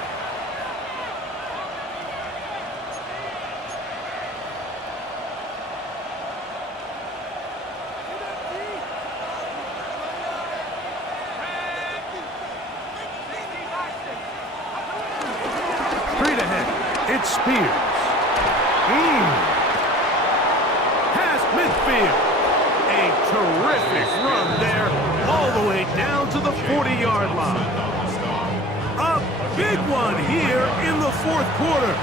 Straight ahead, it's Spears. Past midfield. A terrific run there, all the way down to the 40-yard line. A big one here in the fourth quarter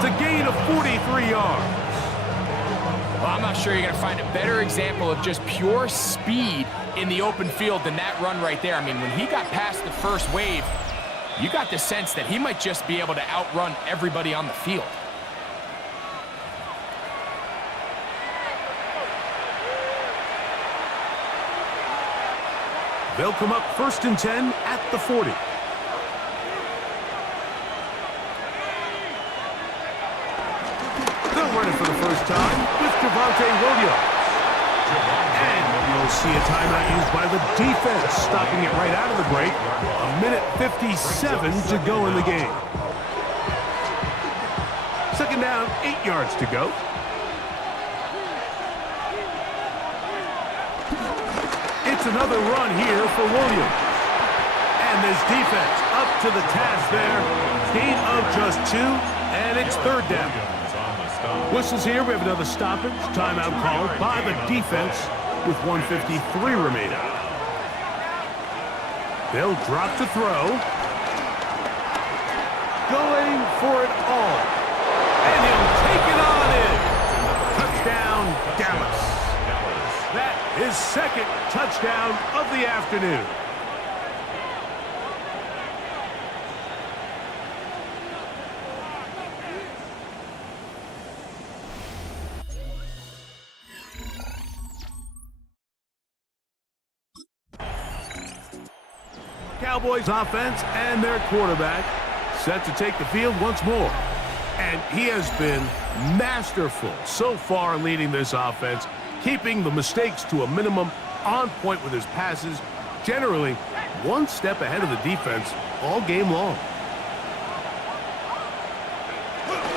to gain a 43 yards. Well, I'm not sure you're going to find a better example of just pure speed in the open field than that run right there. I mean, when he got past the first wave, you got the sense that he might just be able to outrun everybody on the field. They'll come up 1st and 10 at the 40. They'll run it for the first time with Javonte Williams. And you'll see a timeout used by the defense, stopping it right out of the break. 1:57 to go in the game. 2nd down, 8 yards to go. It's another run here for Williams. And this defense up to the task there. Gain of just 2, and it's 3rd down. Whistles here. We have another stoppage. Timeout called by the defense with 1:53 remaining. They'll drop to throw. Going for it all. And he'll take it on in. Touchdown, Dallas. That is 2nd touchdown of the afternoon. Cowboys offense and their quarterback set to take the field once more. And he has been masterful so far leading this offense, keeping the mistakes to a minimum, on point with his passes, generally one step ahead of the defense all game long.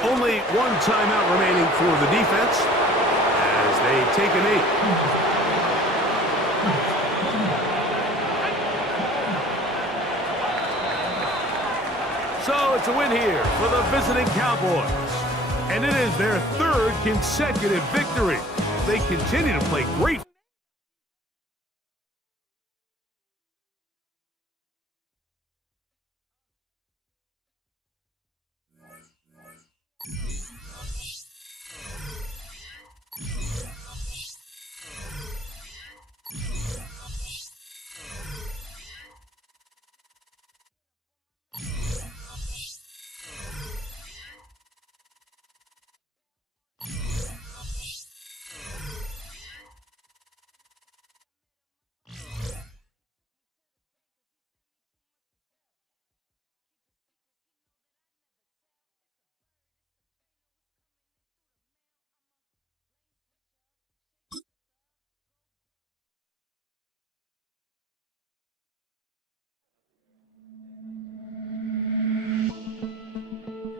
Only one timeout remaining for the defense as they take a knee. So it's a win here for the visiting Cowboys. And it is their 3rd consecutive victory. They continue to play great.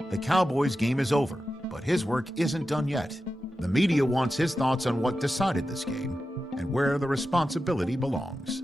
The Cowboys' game is over, but his work isn't done yet. The media wants his thoughts on what decided this game and where the responsibility belongs.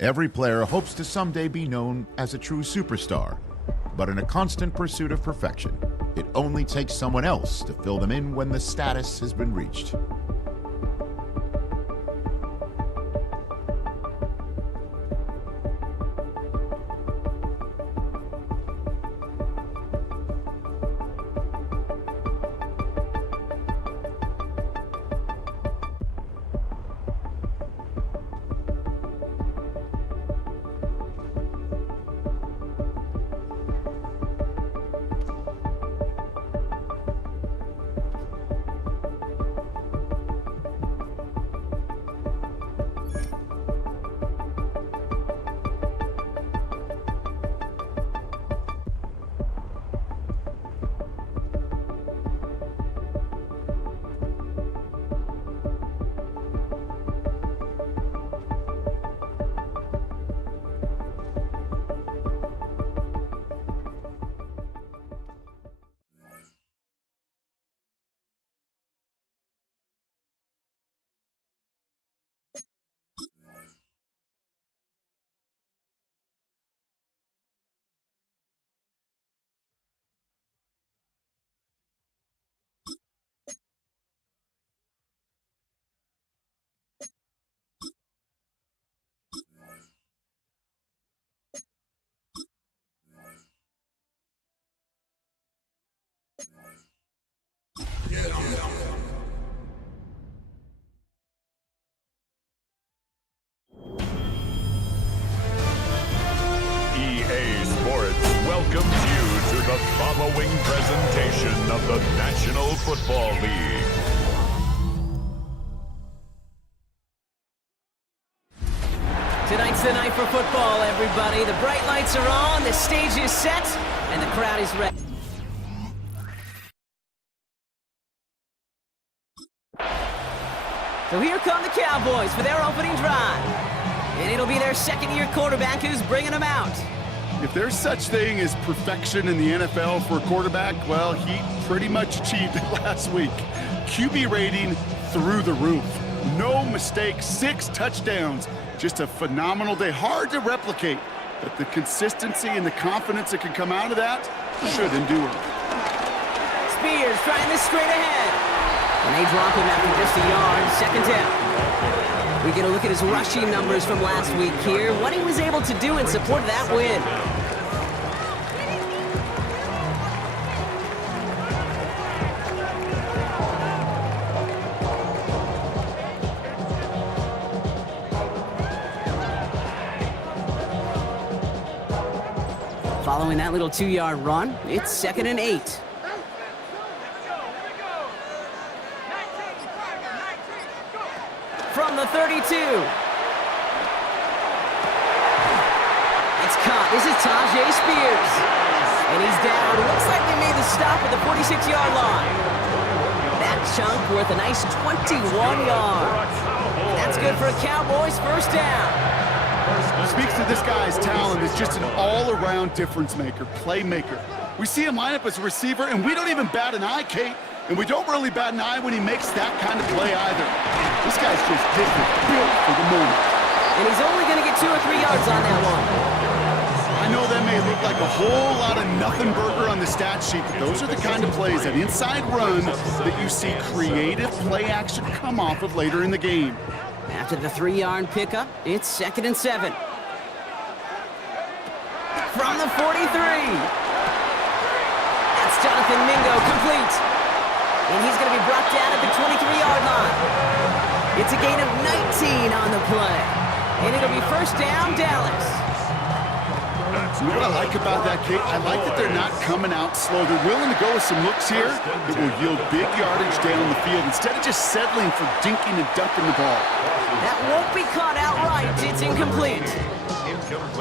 Every player hopes to someday be known as a true superstar, but in a constant pursuit of perfection, it only takes someone else to fill them in when the status has been reached. EA Sports welcomes you to the following presentation of the National Football League. Tonight's the night for football, everybody. The bright lights are on, the stage is set, and the crowd is ready. So here come the Cowboys for their opening drive. And it'll be their second-year quarterback who's bringing them out. If there's such thing as perfection in the NFL for a quarterback, well, he pretty much achieved it last week. QB rating through the roof. No mistakes, 6 touchdowns. Just a phenomenal day. Hard to replicate, but the consistency and the confidence that can come out of that should endure. Spears trying this straight ahead. And they drop him after just a yard. Second down. We get a look at his rushing numbers from last week here. What he was able to do in support of that win. Following that little 2-yard run, it's 2nd and 8. From the 32. It's caught. This is Tajay Spears. And he's down. Looks like they made the stop at the 46-yard line. That chunk worth a nice 21 yards. That's good for a Cowboys first down. Speaks to this guy's talent as just an all-around difference maker, playmaker. We see him line up as a receiver, and we don't even bat an eye, Kate. And we don't really bat an eye when he makes that kind of play either. This guy's just different, built for the moment. And he's only going to get 2 or 3 yards on that one. I know that may look like a whole lot of nothing burger on the stat sheet, but those are the kind of plays, that inside run, that you see creative play action come off of later in the game. After the 3-yard pickup, it's 2nd and 7. From the 43. That's Jonathan Mingo, complete. And he's going to be brought down at the 23-yard line. It's a gain of 19 on the play. And it'll be first down, Dallas. You know what I like about that, Kate? I like that they're not coming out slow. They're willing to go with some looks here that will yield big yardage down the field instead of just settling for dinking and dunking the ball. That won't be caught outright. It's incomplete.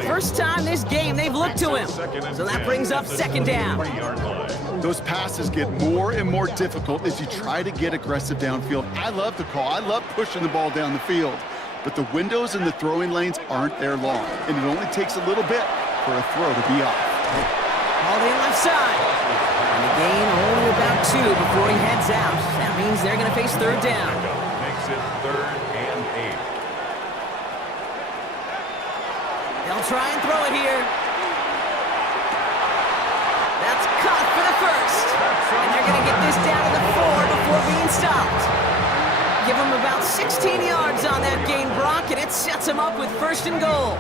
First time this game they've looked to him. So that brings up 2nd down. Those passes get more and more difficult as you try to get aggressive downfield. I love the call. I love pushing the ball down the field. But the windows in the throwing lanes aren't there long. And it only takes a little bit for a throw to be off. All the left side. And the gain only about 2 before he heads out. That means they're going to face 3rd down. Makes it 3rd and 8. try and throw it here. That's caught for the first. And they're going to get this down to the 4 before being stopped. Give him about 16 yards on that gain, Brock, and it sets him up with 1st and goal.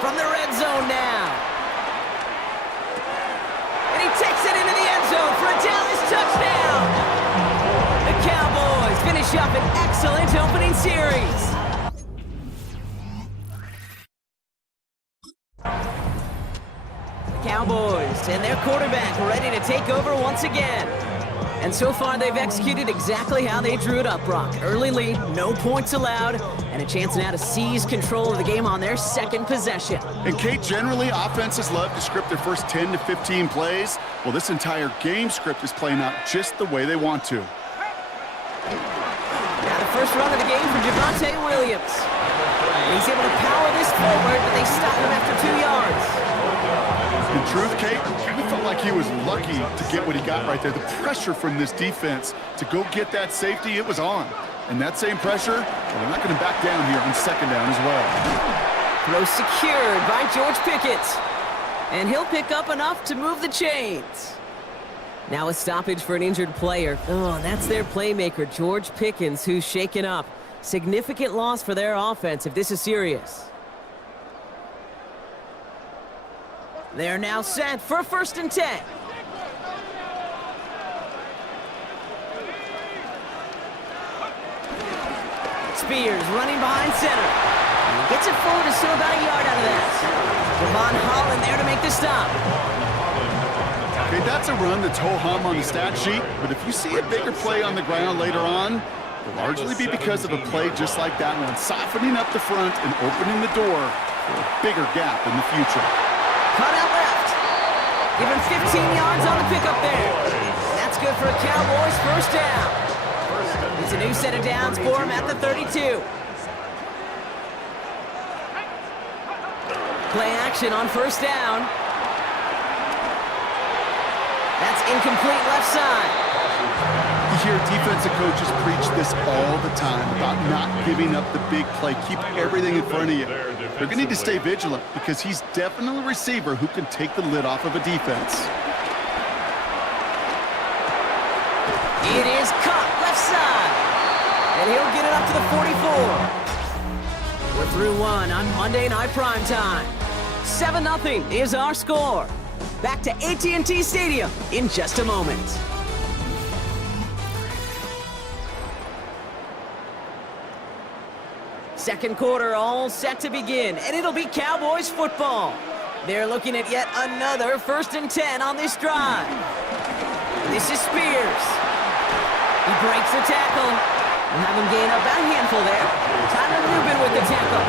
From the red zone now. And he takes it into the end zone for a Dallas touchdown. The Cowboys finish up an excellent opening series. Cowboys and their quarterback ready to take over once again. And so far, they've executed exactly how they drew it up, Brock. Early lead, no points allowed, and a chance now to seize control of the game on their 2nd possession. And Kate, generally, offenses love to script their first 10 to 15 plays. Well, this entire game script is playing out just the way they want to. Now the first run of the game for Javonte Williams. He's able to power this forward, but they stop him after 2 yards. In truth, Kate, I felt like he was lucky to get what he got right there. The pressure from this defense to go get that safety, it was on. And that same pressure, well, they're not going to back down here on 2nd down as well. Throw secured by George Pickett. And he'll pick up enough to move the chains. Now a stoppage for an injured player. Oh, that's their playmaker, George Pickens, who's shaken up. Significant loss for their offense if this is serious. They're now set for 1st and 10. Spears running behind center. And he gets it forward to still about a yard out of that. Devon Holland there to make the stop. Okay, that's a run that's ho-hum on the stat sheet, but if you see a bigger play on the ground later on, it'll largely be because of a play just like that one, softening up the front and opening the door for a bigger gap in the future. Cut out left. Give him 15 yards on the pickup there. And that's good for a Cowboys 1st down. It's a new set of downs for him at the 32. Play action on 1st down. That's incomplete left side. You hear defensive coaches preach this all the time about not giving up the big play. Keep everything in front of you. They're going to need to stay vigilant because he's definitely a receiver who can take the lid off of a defense. It is caught left side. And he'll get it up to the 44. We're through one on Monday Night Primetime. 7-0 is our score. Back to AT&T Stadium in just a moment. Second quarter all set to begin, and it'll be Cowboys football. They're looking at yet another 1st and 10 on this drive. This is Spears. He breaks the tackle. We'll have him gain up about a handful there. Tyler Rubin with the tackle.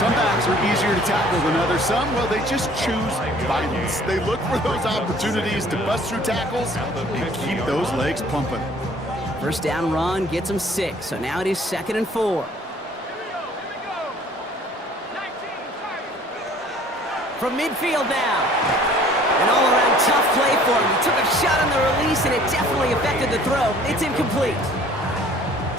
Some backs are easier to tackle than others. Some, well, they just choose violence. They look for those opportunities to bust through tackles and keep those legs pumping. 1st down run gets him 6, so now it is 2nd and 4. From midfield now. An all-around tough play for him. He took a shot on the release, and it definitely affected the throw. It's incomplete.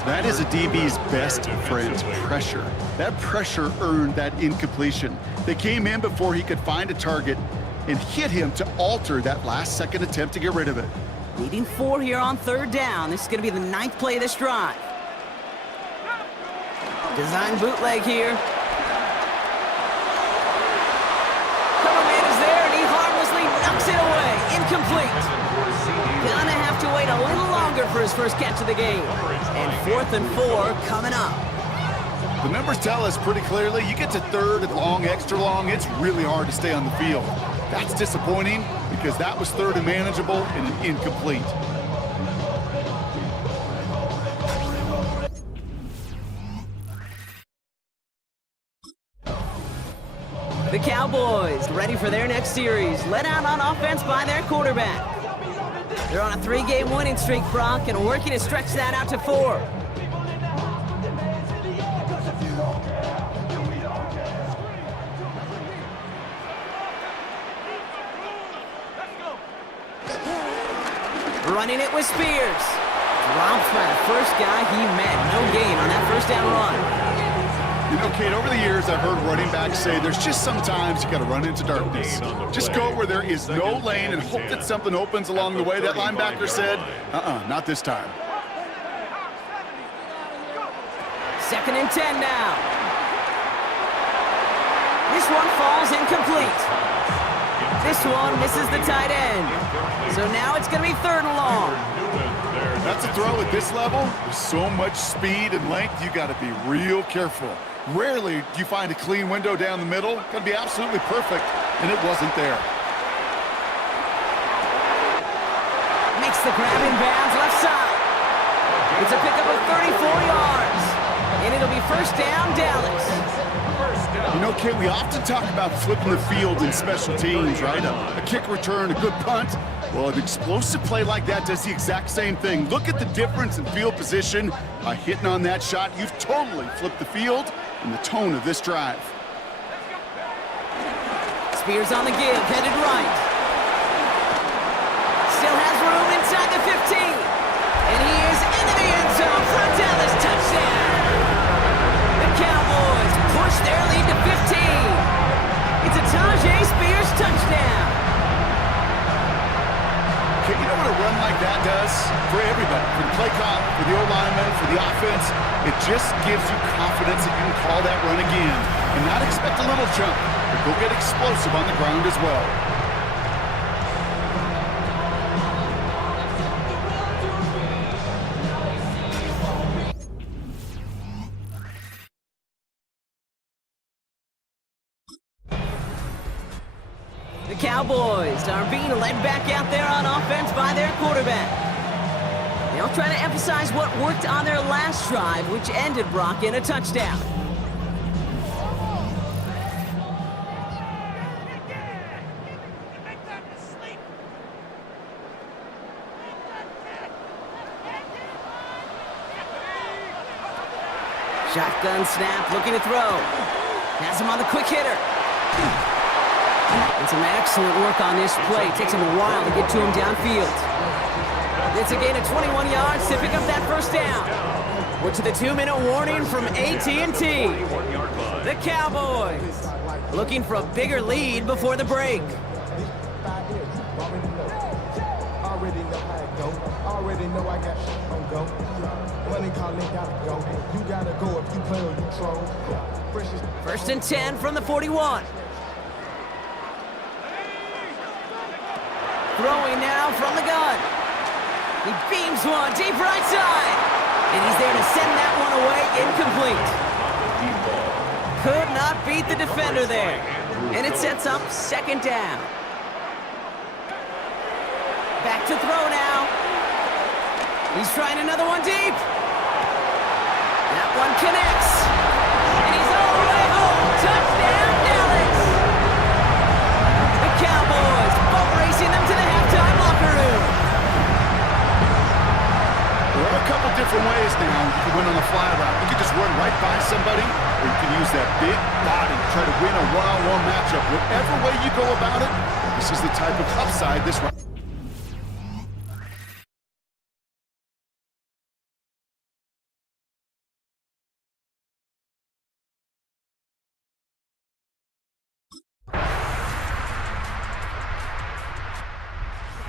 That is a DB's best friend, pressure. That pressure earned that incompletion. They came in before he could find a target and hit him to alter that last-second attempt to get rid of it. Leading 4 here on 3rd down. This is going to be the 9th play of this drive. Design bootleg here. Knocks it away. Incomplete. Gonna have to wait a little longer for his first catch of the game. And 4th and 4 coming up. The numbers tell us pretty clearly, you get to 3rd and long, extra long, it's really hard to stay on the field. That's disappointing because that was 3rd and manageable and an incomplete. The Cowboys ready for their next series, led out on offense by their quarterback. They're on a 3-game winning streak, Brock, and working to stretch that out to 4. Running it with Spears. Dropped by the first guy he met. No gain on that first down run. You know, Kate, over the years, I've heard running backs say there's just sometimes you got to run into darkness. Just go where there is no lane and hope that something opens along the way. That linebacker said, not this time. 2nd and 10 now. This one falls incomplete. This one misses the tight end. So now it's going to be 3rd and long. That's a throw at this level. With so much speed and length, you got to be real careful. Rarely do you find a clean window down the middle. Got to be absolutely perfect, and it wasn't there. Makes the grab in bounds left side. It's a pickup of 34 yards. And it'll be 1st down, Dallas. You know, Kate, we often talk about flipping the field in special teams, right? A kick return, a good punt. Well, an explosive play like that does the exact same thing. Look at the difference in field position. By hitting on that shot, you've totally flipped the field and the tone of this drive. Spears on the give, headed right. Still has room inside the 15. And he is into the end zone for a Dallas touchdown. The Cowboys push their lead to 15. It's a Tajay Spears touchdown. You know what a run like that does for everybody, for the play call, for the O-lineman, for the offense? It just gives you confidence that you can call that run again and not expect a little jump, but go get explosive on the ground as well. Cowboys are being led back out there on offense by their quarterback. They'll try to emphasize what worked on their last drive, which ended Brock in a touchdown. Shotgun snap, looking to throw. Has him on the quick hitter. And some excellent work on this play. Takes him a while to get to him downfield. It's a gain of 21 yards to pick up that 1st down. We're to the 2-minute warning from AT&T. The Cowboys looking for a bigger lead before the break. Already know I got shit on go. Money calling, gotta go. You gotta go if you play or you troll. 1st and 10 from the 41. Throwing now from the gun. He beams one deep right side. And he's there to send that one away incomplete. Could not beat the defender there. And it sets up 2nd down. Back to throw now. He's trying another one deep. That one connects. And he's all the way home. Touchdown, Dallas. The Cowboys boat racing them to the halftime locker room. There are a couple different ways now you can win on the fly route. You can just run right by somebody, or you can use that big body to try to win a one-on-one matchup. Whatever way you go about it, this is the type of upside this round.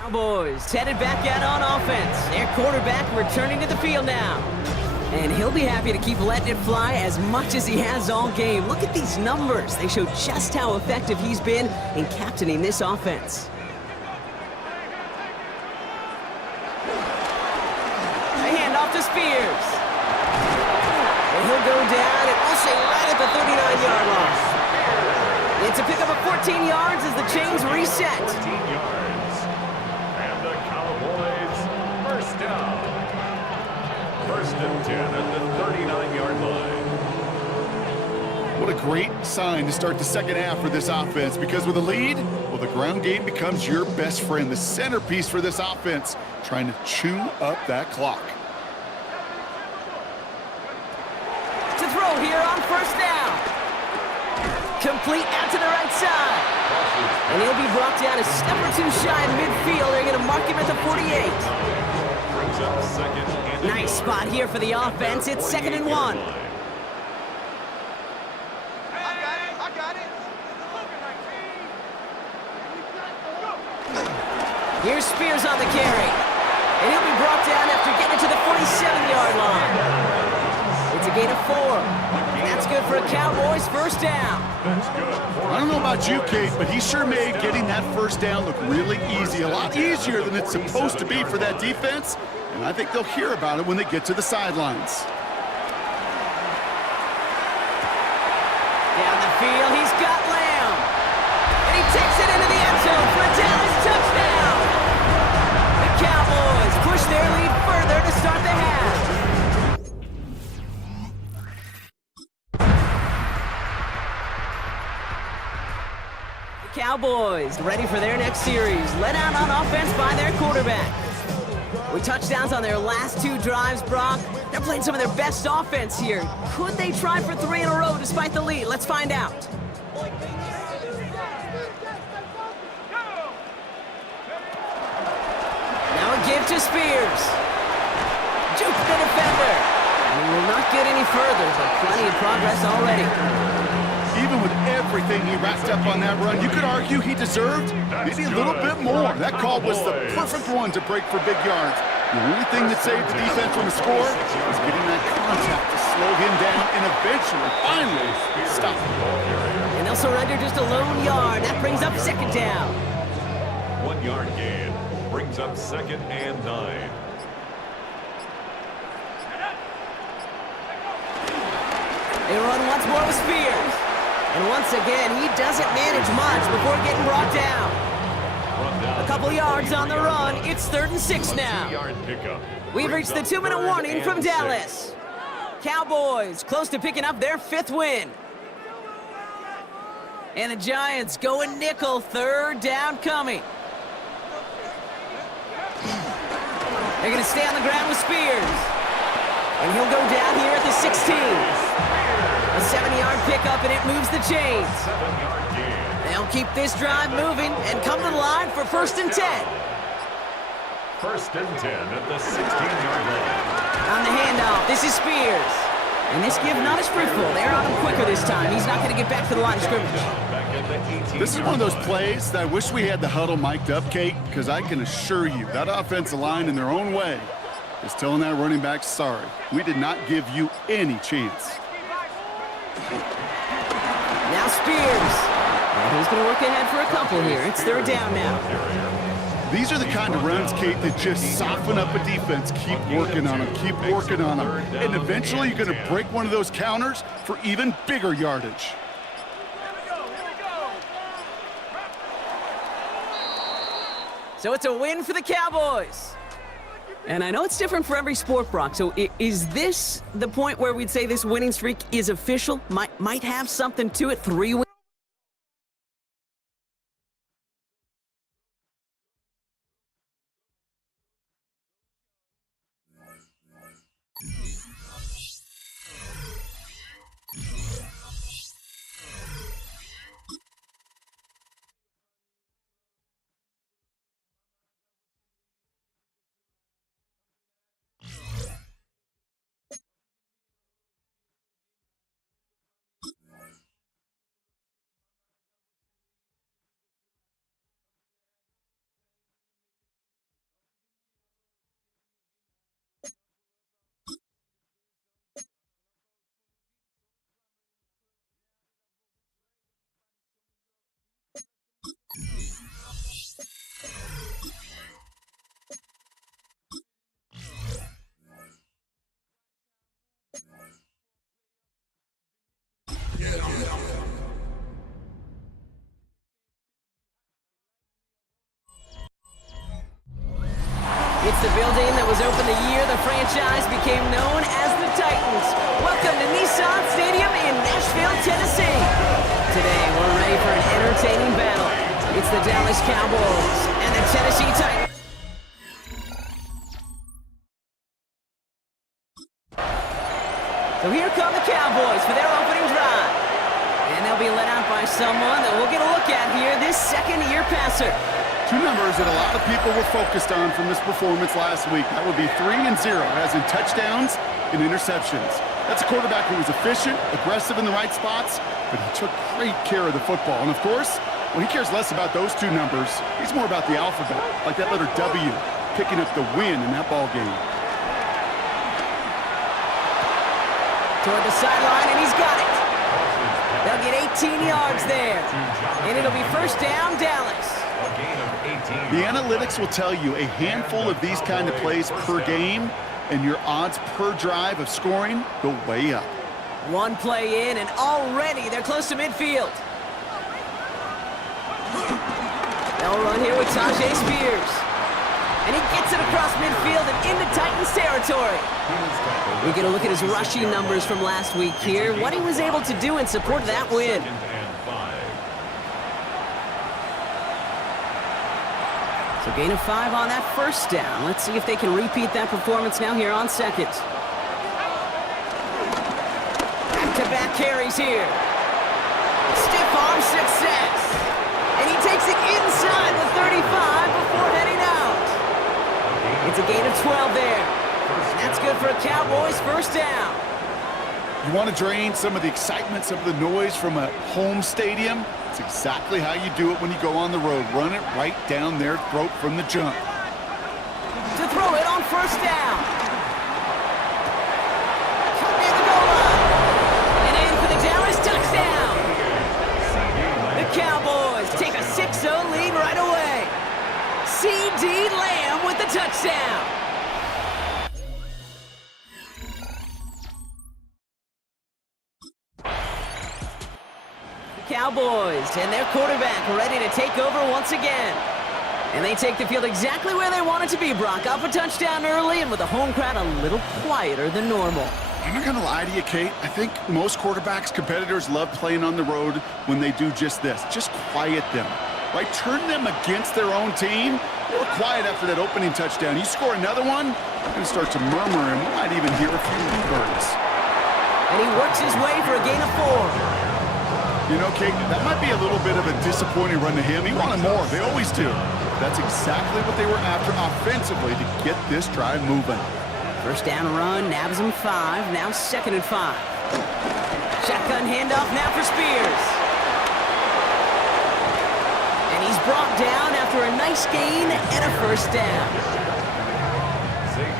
Cowboys headed back out on offense. Their quarterback returning to the field now. And he'll be happy to keep letting it fly as much as he has all game. Look at these numbers. They show just how effective he's been in captaining this offense. A handoff to Spears. And he'll go down and we'll say right at the 39-yard line. It's a pickup of 14 yards as the chains reset. 14 yards. And the Cowboys first down. 1st and 10 at the 39-yard line. What a great sign to start the second half for this offense, because with a lead, well, the ground game becomes your best friend, the centerpiece for this offense, trying to chew up that clock. To throw here on 1st down. Complete out to the right side. And he'll be brought down a step or two shy of midfield. They're going to mark him at the 48. up second and Nice spot here for the offense. It's 2nd and 1. I got it. Here's Spears on the carry. And he'll be brought down after getting it to the 47-yard line. It's a gain of 4. That's good for a Cowboys first down. I don't know about you, Kate, but he sure made getting that first down look really easy. A lot easier than it's supposed to be for that defense. And I think they'll hear about it when they get to the sidelines. Down the field, he's got Lamb. And he takes it into the end zone for a Dallas touchdown. The Cowboys push their lead further to start the half. The Cowboys ready for their next series, led out on offense by their quarterback. With touchdowns on their last 2 drives, Brock, they're playing some of their best offense here. Could they try for 3 in a row despite the lead? Let's find out. Now a give to Spears. Juke the defender. And he will not get any further, but plenty of progress already. Even with everything he racked up on that run, you could argue he deserved maybe a little bit more. That call was the perfect one to break for big yards. The only thing that saved the defense from the score was getting that contact to slow him down and eventually, finally, stop him. And they'll surrender just a lone yard. That brings up 2nd down. 1 yard gain brings up 2nd and 9. They run once more with Spears. And once again, he doesn't manage much before getting brought down. A couple yards on the run. It's 3rd and 6 now. We've reached the 2-minute warning from Dallas. Cowboys close to picking up their 5th win. And the Giants going nickel. 3rd down coming. They're going to stay on the ground with Spears. And he'll go down here at the 16. A 7-yard pickup, and it moves the chains. They'll keep this drive moving and come to the line for 1st and 10. 1st and 10 at the 16-yard line. On the handoff, this is Spears. And this give not as fruitful. They're on him quicker this time. He's not going to get back to the line of scrimmage. This is one of those plays that I wish we had the huddle mic'd up, Kate, because I can assure you that offensive line in their own way is telling that running back, sorry, we did not give you any chance. Now Spears. And he's going to look ahead for a couple here. It's 3rd down now. These are the kind of runs, Kate, that just soften up a defense. Keep working on them, keep working on them. And eventually you're going to break one of those counters for even bigger yardage. So it's a win for the Cowboys. And I know it's different for every sport, Brock. So is this the point where we'd say this winning streak is official? Might have something to it? 3 wins? It's the building that was opened the year the franchise became known as the Titans. Welcome to Nissan Stadium in Nashville, Tennessee. Today, we're ready for an entertaining battle. It's the Dallas Cowboys and the Tennessee Titans. So here come the Cowboys for their opening drive. And they'll be led out by someone that we'll get a look at here, this second-year passer. Two numbers that a lot of people were focused on from this performance last week. That would be 3 and 0, as in touchdowns and interceptions. That's a quarterback who was efficient, aggressive in the right spots, but he took great care of the football. And of course, well, he cares less about those two numbers. He's more about the alphabet, like that letter W, picking up the win in that ball game. Toward the sideline, and he's got it. They'll get 18 yards there. And it'll be first down, Dallas. The analytics will tell you a handful of these kind of plays per game, and your odds per drive of scoring go way up. One play in, and already they're close to midfield. They'll run here with Tajay Spears. And he gets it across midfield and into Titans territory. We get a look at his rushing numbers from last week here, what he was able to do in support of that win. So gain of 5 on that first down. Let's see if they can repeat that performance now here on second. Back-to-back carries here. Stiff arm success. And he takes it inside the 35 before heading out. It's a gain of 12 there. That's good for a Cowboys first down. You want to drain some of the excitement, some of the noise from a home stadium? It's exactly how you do it when you go on the road. Run it right down their throat from the jump. To throw it on first down. Come near the goal line. And in for the Dallas touchdown. The Cowboys take a 6-0 lead right away. C.D. Lamb with the touchdown. Cowboys and their quarterback ready to take over once again. And they take the field exactly where they want it to be, Brock. Up a touchdown early and with the home crowd a little quieter than normal. I'm not going to lie to you, Kate. I think most quarterbacks, competitors love playing on the road when they do just this. Just quiet them. Right? Turn them against their own team. They were quiet after that opening touchdown. You score another one, they're going to start to murmur and we might even hear a few words. And he works his way for a gain of 4. You know, Kate, that might be a little bit of a disappointing run to him. He wanted more. They always do. That's exactly what they were after offensively to get this drive moving. First down run, nabs him 5. Now 2nd and 5. Shotgun handoff now for Spears. And he's brought down after a nice gain and a first down.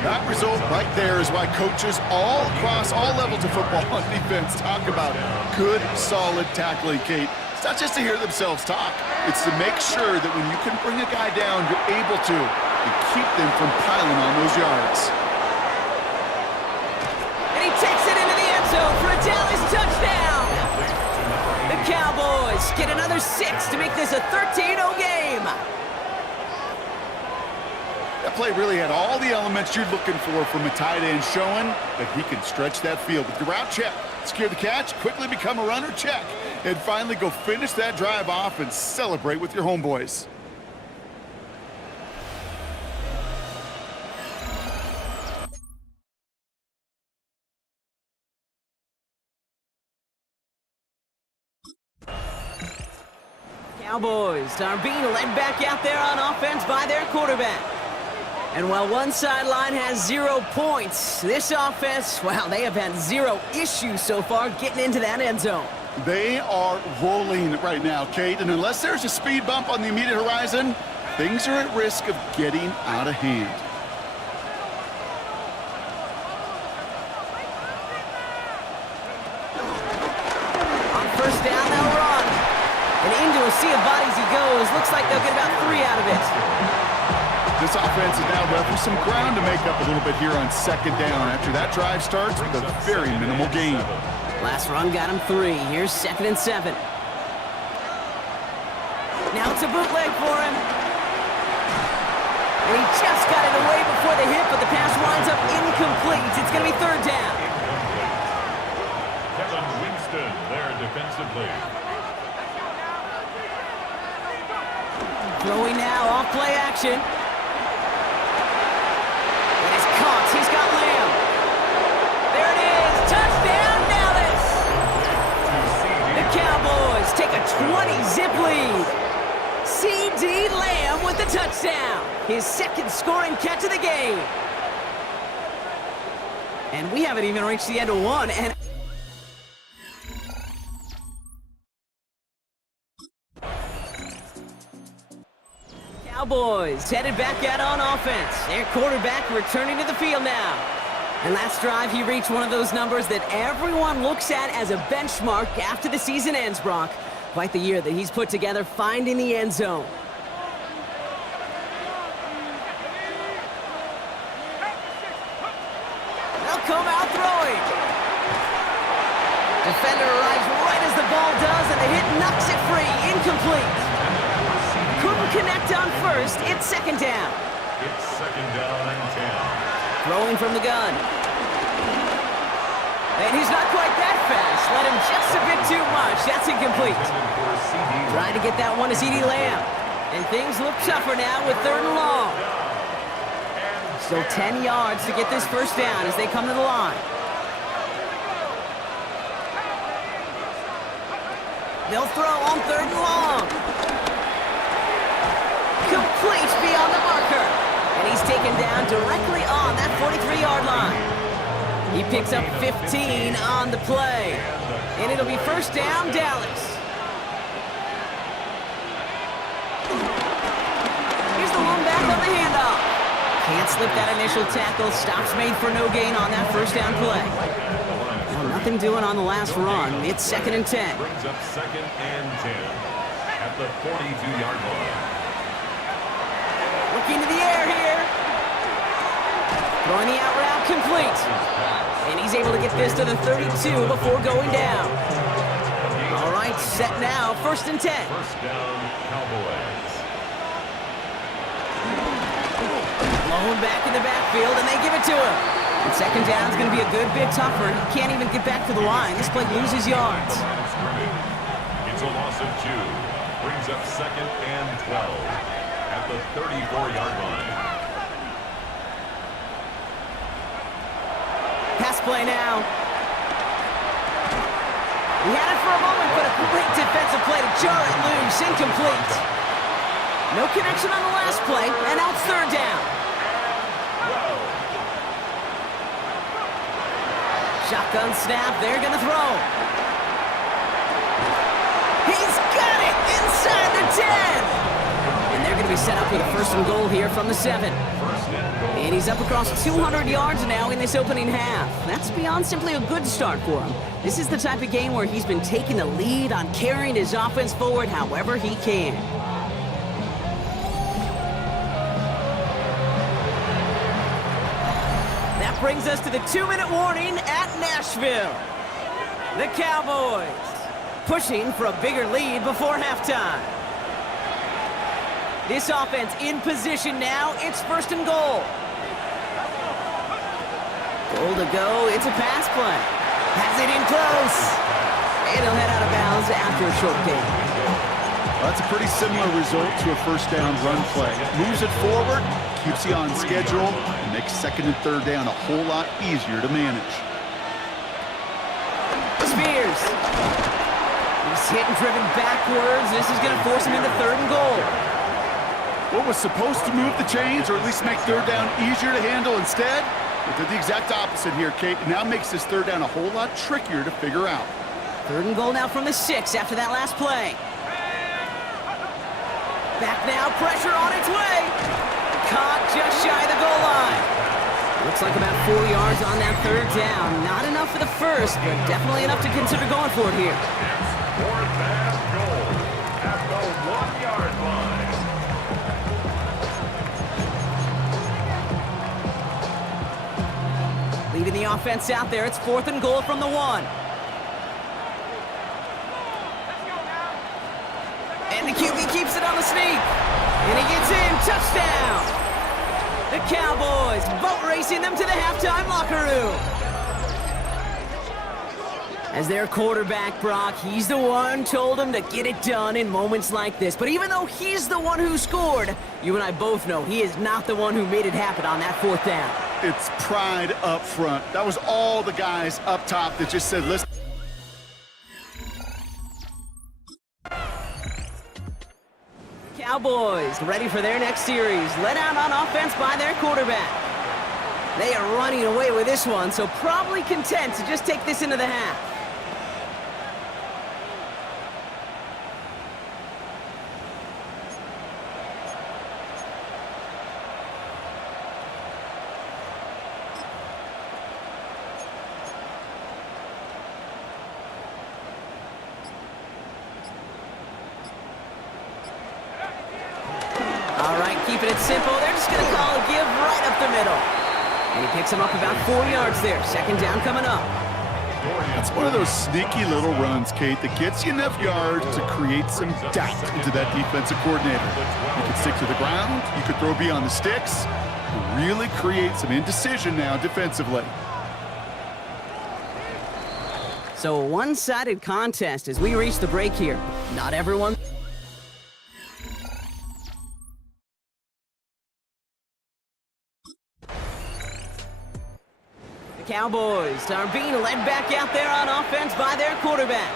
That result right there is why coaches all across all levels of football on defense talk about good, solid tackling, Kate. It's not just to hear themselves talk. It's to make sure that when you can bring a guy down, you're able to and keep them from piling on those yards. And he takes it into the end zone for a Dallas touchdown. The Cowboys get another 6 to make this a 13-0 game. That play really had all the elements you're looking for from a tight end, showing that he can stretch that field. With the route check, secure the catch, quickly become a runner check, and finally go finish that drive off and celebrate with your homeboys. Cowboys are being led back out there on offense by their quarterback. And while one sideline has 0 points, this offense, well, they have had 0 issues so far getting into that end zone. They are rolling right now, Kate, and unless there's a speed bump on the immediate horizon, things are at risk of getting out of hand. On first down, they'll run. And into a sea of bodies he goes. Looks like they'll get about 3 out of it. This offense is now left with some ground to make up a little bit here on 2nd down after that drive starts with a very minimal gain. Last run got him 3. Here's 2nd and 7. Now it's a bootleg for him. And he just got it away before the hit, but the pass winds up incomplete. It's going to be 3rd down. Kevin Winston there defensively. Throwing now off play action. He's got Lamb. There it is. Touchdown, Dallas. The Cowboys take a 20-zip lead. C.D. Lamb with the his second scoring catch of the game. And we haven't even reached the end of one. And Cowboys headed back out on offense. Their quarterback returning to the field now. And last drive, he reached one of those numbers that everyone looks at as a benchmark after the season ends, Brock. Quite the year that he's put together finding the end zone. They'll come out throwing. Defender arrives right as the ball does, and the hit knocks it free. Incomplete. Couldn't connect on first. It's second down. It's second down and 10. Throwing from the gun. And he's not quite that fast. Let him just a bit too much. That's incomplete. Trying to get that one to CeeDee Lamb. And things look tougher now with 3rd and long. Still 10 yards to get this first down as they come to the line. They'll throw on 3rd and long. Complete beyond the marker. And he's taken down directly on that 43-yard line. He picks up 15 on the play. And it'll be first down, Dallas. Here's the one back on the handoff. Can't slip that initial tackle. Stops made for no gain on that first down play. Well, nothing doing on the last run. It's 2nd and 10. Brings up 2nd and 10 at the 42-yard line. Looking to the air here. Throwing the out route complete. And he's able to get this to the 32 before going down. All right, set now, 1st and 10. First down, Cowboys. Blown back in the backfield, and they give it to him. And second down is going to be a good bit tougher. He can't even get back to the line. This play loses yards. It's a loss of 2. Brings up 2nd and 12 at the 34-yard line. Pass play now. He had it for a moment, but a great defensive play to jar it loose. Incomplete. No connection on the last play, and now it's 3rd down. Shotgun snap, they're going to throw. He's got it inside the 10. And they're going to be set up with a 1st and goal here from the 7. And he's up across 200 yards now in this opening half. That's beyond simply a good start for him. This is the type of game where he's been taking the lead on carrying his offense forward however he can. That brings us to the 2-minute warning at Nashville. The Cowboys pushing for a bigger lead before halftime. This offense in position now. It's 1st and goal. Goal to go. It's a pass play. Has it in close. And he'll head out of bounds after a short gain. Well, that's a pretty similar result to a first down run play. Moves it forward, keeps you on schedule, and makes 2nd and 3rd down a whole lot easier to manage. Spears. He's hit and driven backwards. This is going to force him into 3rd and goal. What was supposed to move the chains, or at least make 3rd down easier to handle instead, it did the exact opposite here, Kate. It now makes this 3rd down a whole lot trickier to figure out. 3rd and goal now from the 6 after that last play. Back now, pressure on its way. Caught just shy of the goal line. Looks like about 4 yards on that 3rd down. Not enough for the first, but definitely enough to consider going for it here. 4th and goal at the 1-yard line. Leaving the offense out there, it's 4th and goal from the 1. And the QB keeps it on the sneak. And he gets in, touchdown! The Cowboys boat racing them to the halftime locker room. As their quarterback, Brock, he's the one told him to get it done in moments like this. But even though he's the one who scored, you and I both know he is not the one who made it happen on that 4th down. It's pride up front. That was all the guys up top that just said, listen. Cowboys ready for their next series. Led out on offense by their quarterback. They are running away with this one, so probably content to just take this into the half. All right, keeping it simple. They're just going to call a give right up the middle. And he picks him up about 4 yards there. Second down coming up. That's one of those sneaky little runs, Kate, that gets you enough yards to create some doubt into that defensive coordinator. You could stick to the ground. You could throw beyond the sticks. And really create some indecision now defensively. So a one-sided contest as we reach the break here. Not everyone... Cowboys are being led back out there on offense by their quarterback.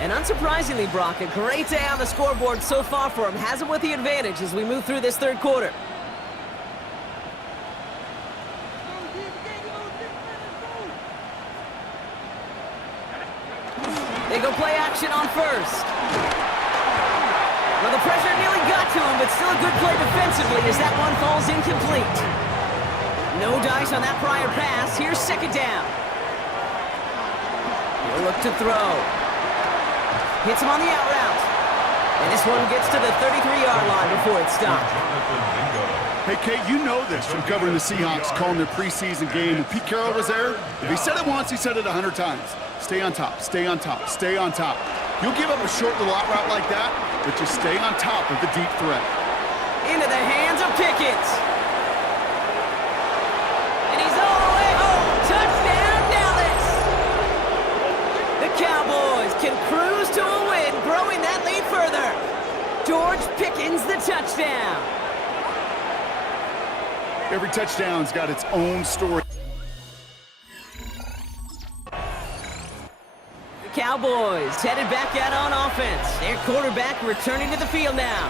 And unsurprisingly, Brock, a great day on the scoreboard so far for him. Has him with the advantage as we move through this third quarter. They go play action on first. Well, the pressure nearly got to him, but still a good play defensively as that one falls incomplete. No dice on that prior pass. Here's second down. He'll look to throw. Hits him on the out route. And this one gets to the 33-yard line before it's stopped. Hey, Kate, you know this from covering the Seahawks, calling their preseason game. When Pete Carroll was there, if he said it once, he said it 100 times. Stay on top, stay on top, stay on top. You'll give up a short little out route like that, but just stay on top of the deep threat. Into the hands of Pickett. Cowboys can cruise to a win, growing that lead further. George Pickens, the touchdown. Every touchdown's got its own story. The Cowboys headed back out on offense. Their quarterback returning to the field now.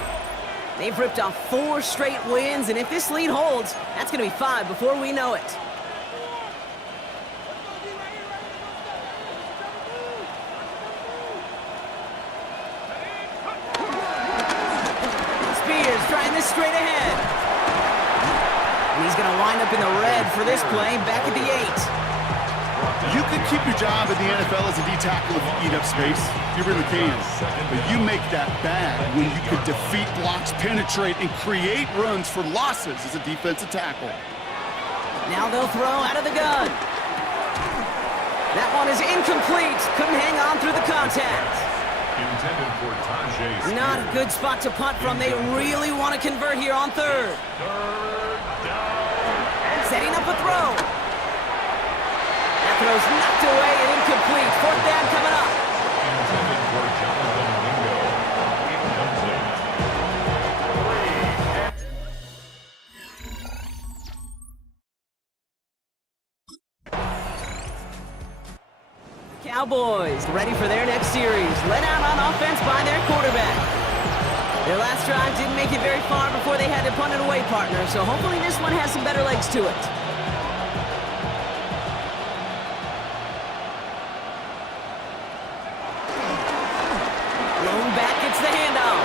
They've ripped off 4 straight wins, and if this lead holds, that's going to be 5 before we know it. Straight ahead. And he's going to wind up in the red for this play, back at the 8. You can keep your job in the NFL as a D tackle if you eat up space. You really can. But you make that bad when you could defeat blocks, penetrate, and create runs for losses as a defensive tackle. Now they'll throw out of the gun. That one is incomplete. Couldn't hang on through the contact. Not a good spot to punt from. They really want to convert here on third. Setting up a throw. That throw's knocked away and incomplete. Fourth down coming up. Cowboys ready for their next series. Led out on offense by their quarterback. Their last drive didn't make it very far before they had to punt it away, partner, so hopefully this one has some better legs to it. Lone back gets the handoff.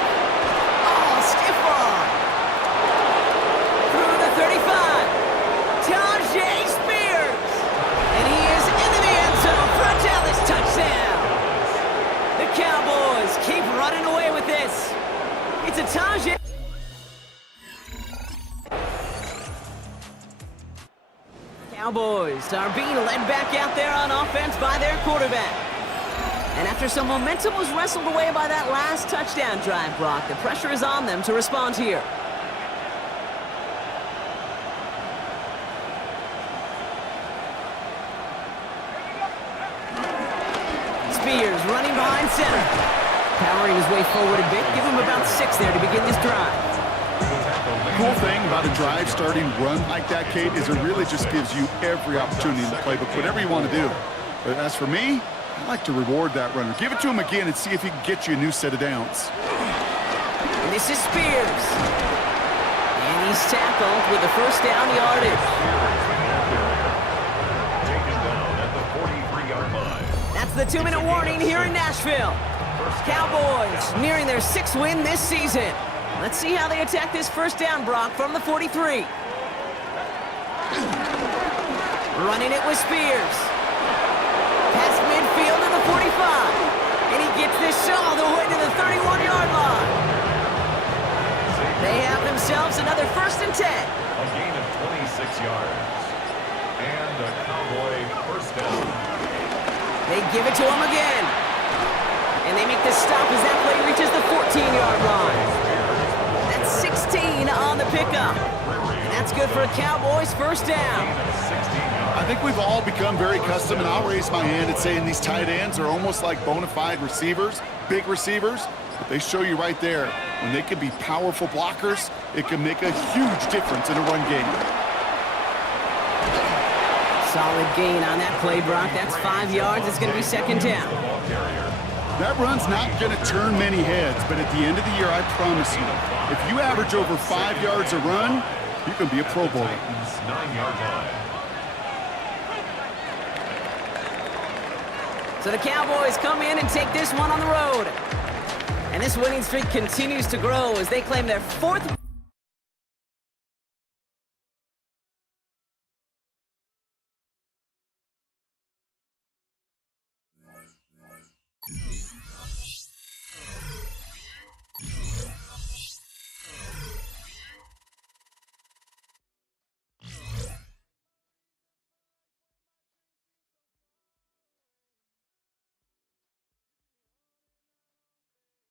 Oh, stiff arm. Through the 35. Tajay Spears. And he is into the end zone for a Dallas touchdown. The Cowboys keep running away with this. It's a Tajay. Cowboys are being led back out there on offense by their quarterback. And after some momentum was wrestled away by that last touchdown drive, Brock, the pressure is on them to respond here. Spears running behind center. Powering his way forward a bit, give him about 6 there to begin this drive. Cool thing about a drive starting run like that, Kate, is it really just gives you every opportunity in the playbook, whatever you want to do. But as for me, I like to reward that runner. Give it to him again and see if he can get you a new set of downs. And This is Spears. And he's tackled with the first down yardage. Taken down at the 43-yard line. That's the 2-minute warning here in Nashville. Cowboys nearing their 6th win this season. Let's see how they attack this first down, Brock, from the 43. Running it with Spears. Past midfield to the 45. And he gets this all the way to the 31-yard line. They have themselves another 1st and 10. A gain of 26 yards. And a Cowboy first down. They give it to him again. And they make the stop as that play reaches the 14-yard line. That's 16 on the pickup. And that's good for a Cowboys first down. I think we've all become very accustomed, and I'll raise my hand and saying these tight ends are almost like bona fide receivers, big receivers. But they show you right there, when they can be powerful blockers, it can make a huge difference in a run game. Solid gain on that play, Brock. That's 5 yards. It's going to be 2nd down. That run's not going to turn many heads, but at the end of the year, I promise you, if you average over 5 yards a run, you can be a Pro Bowler. 9-yard line. So the Cowboys come in and take this one on the road. And this winning streak continues to grow as they claim their 4th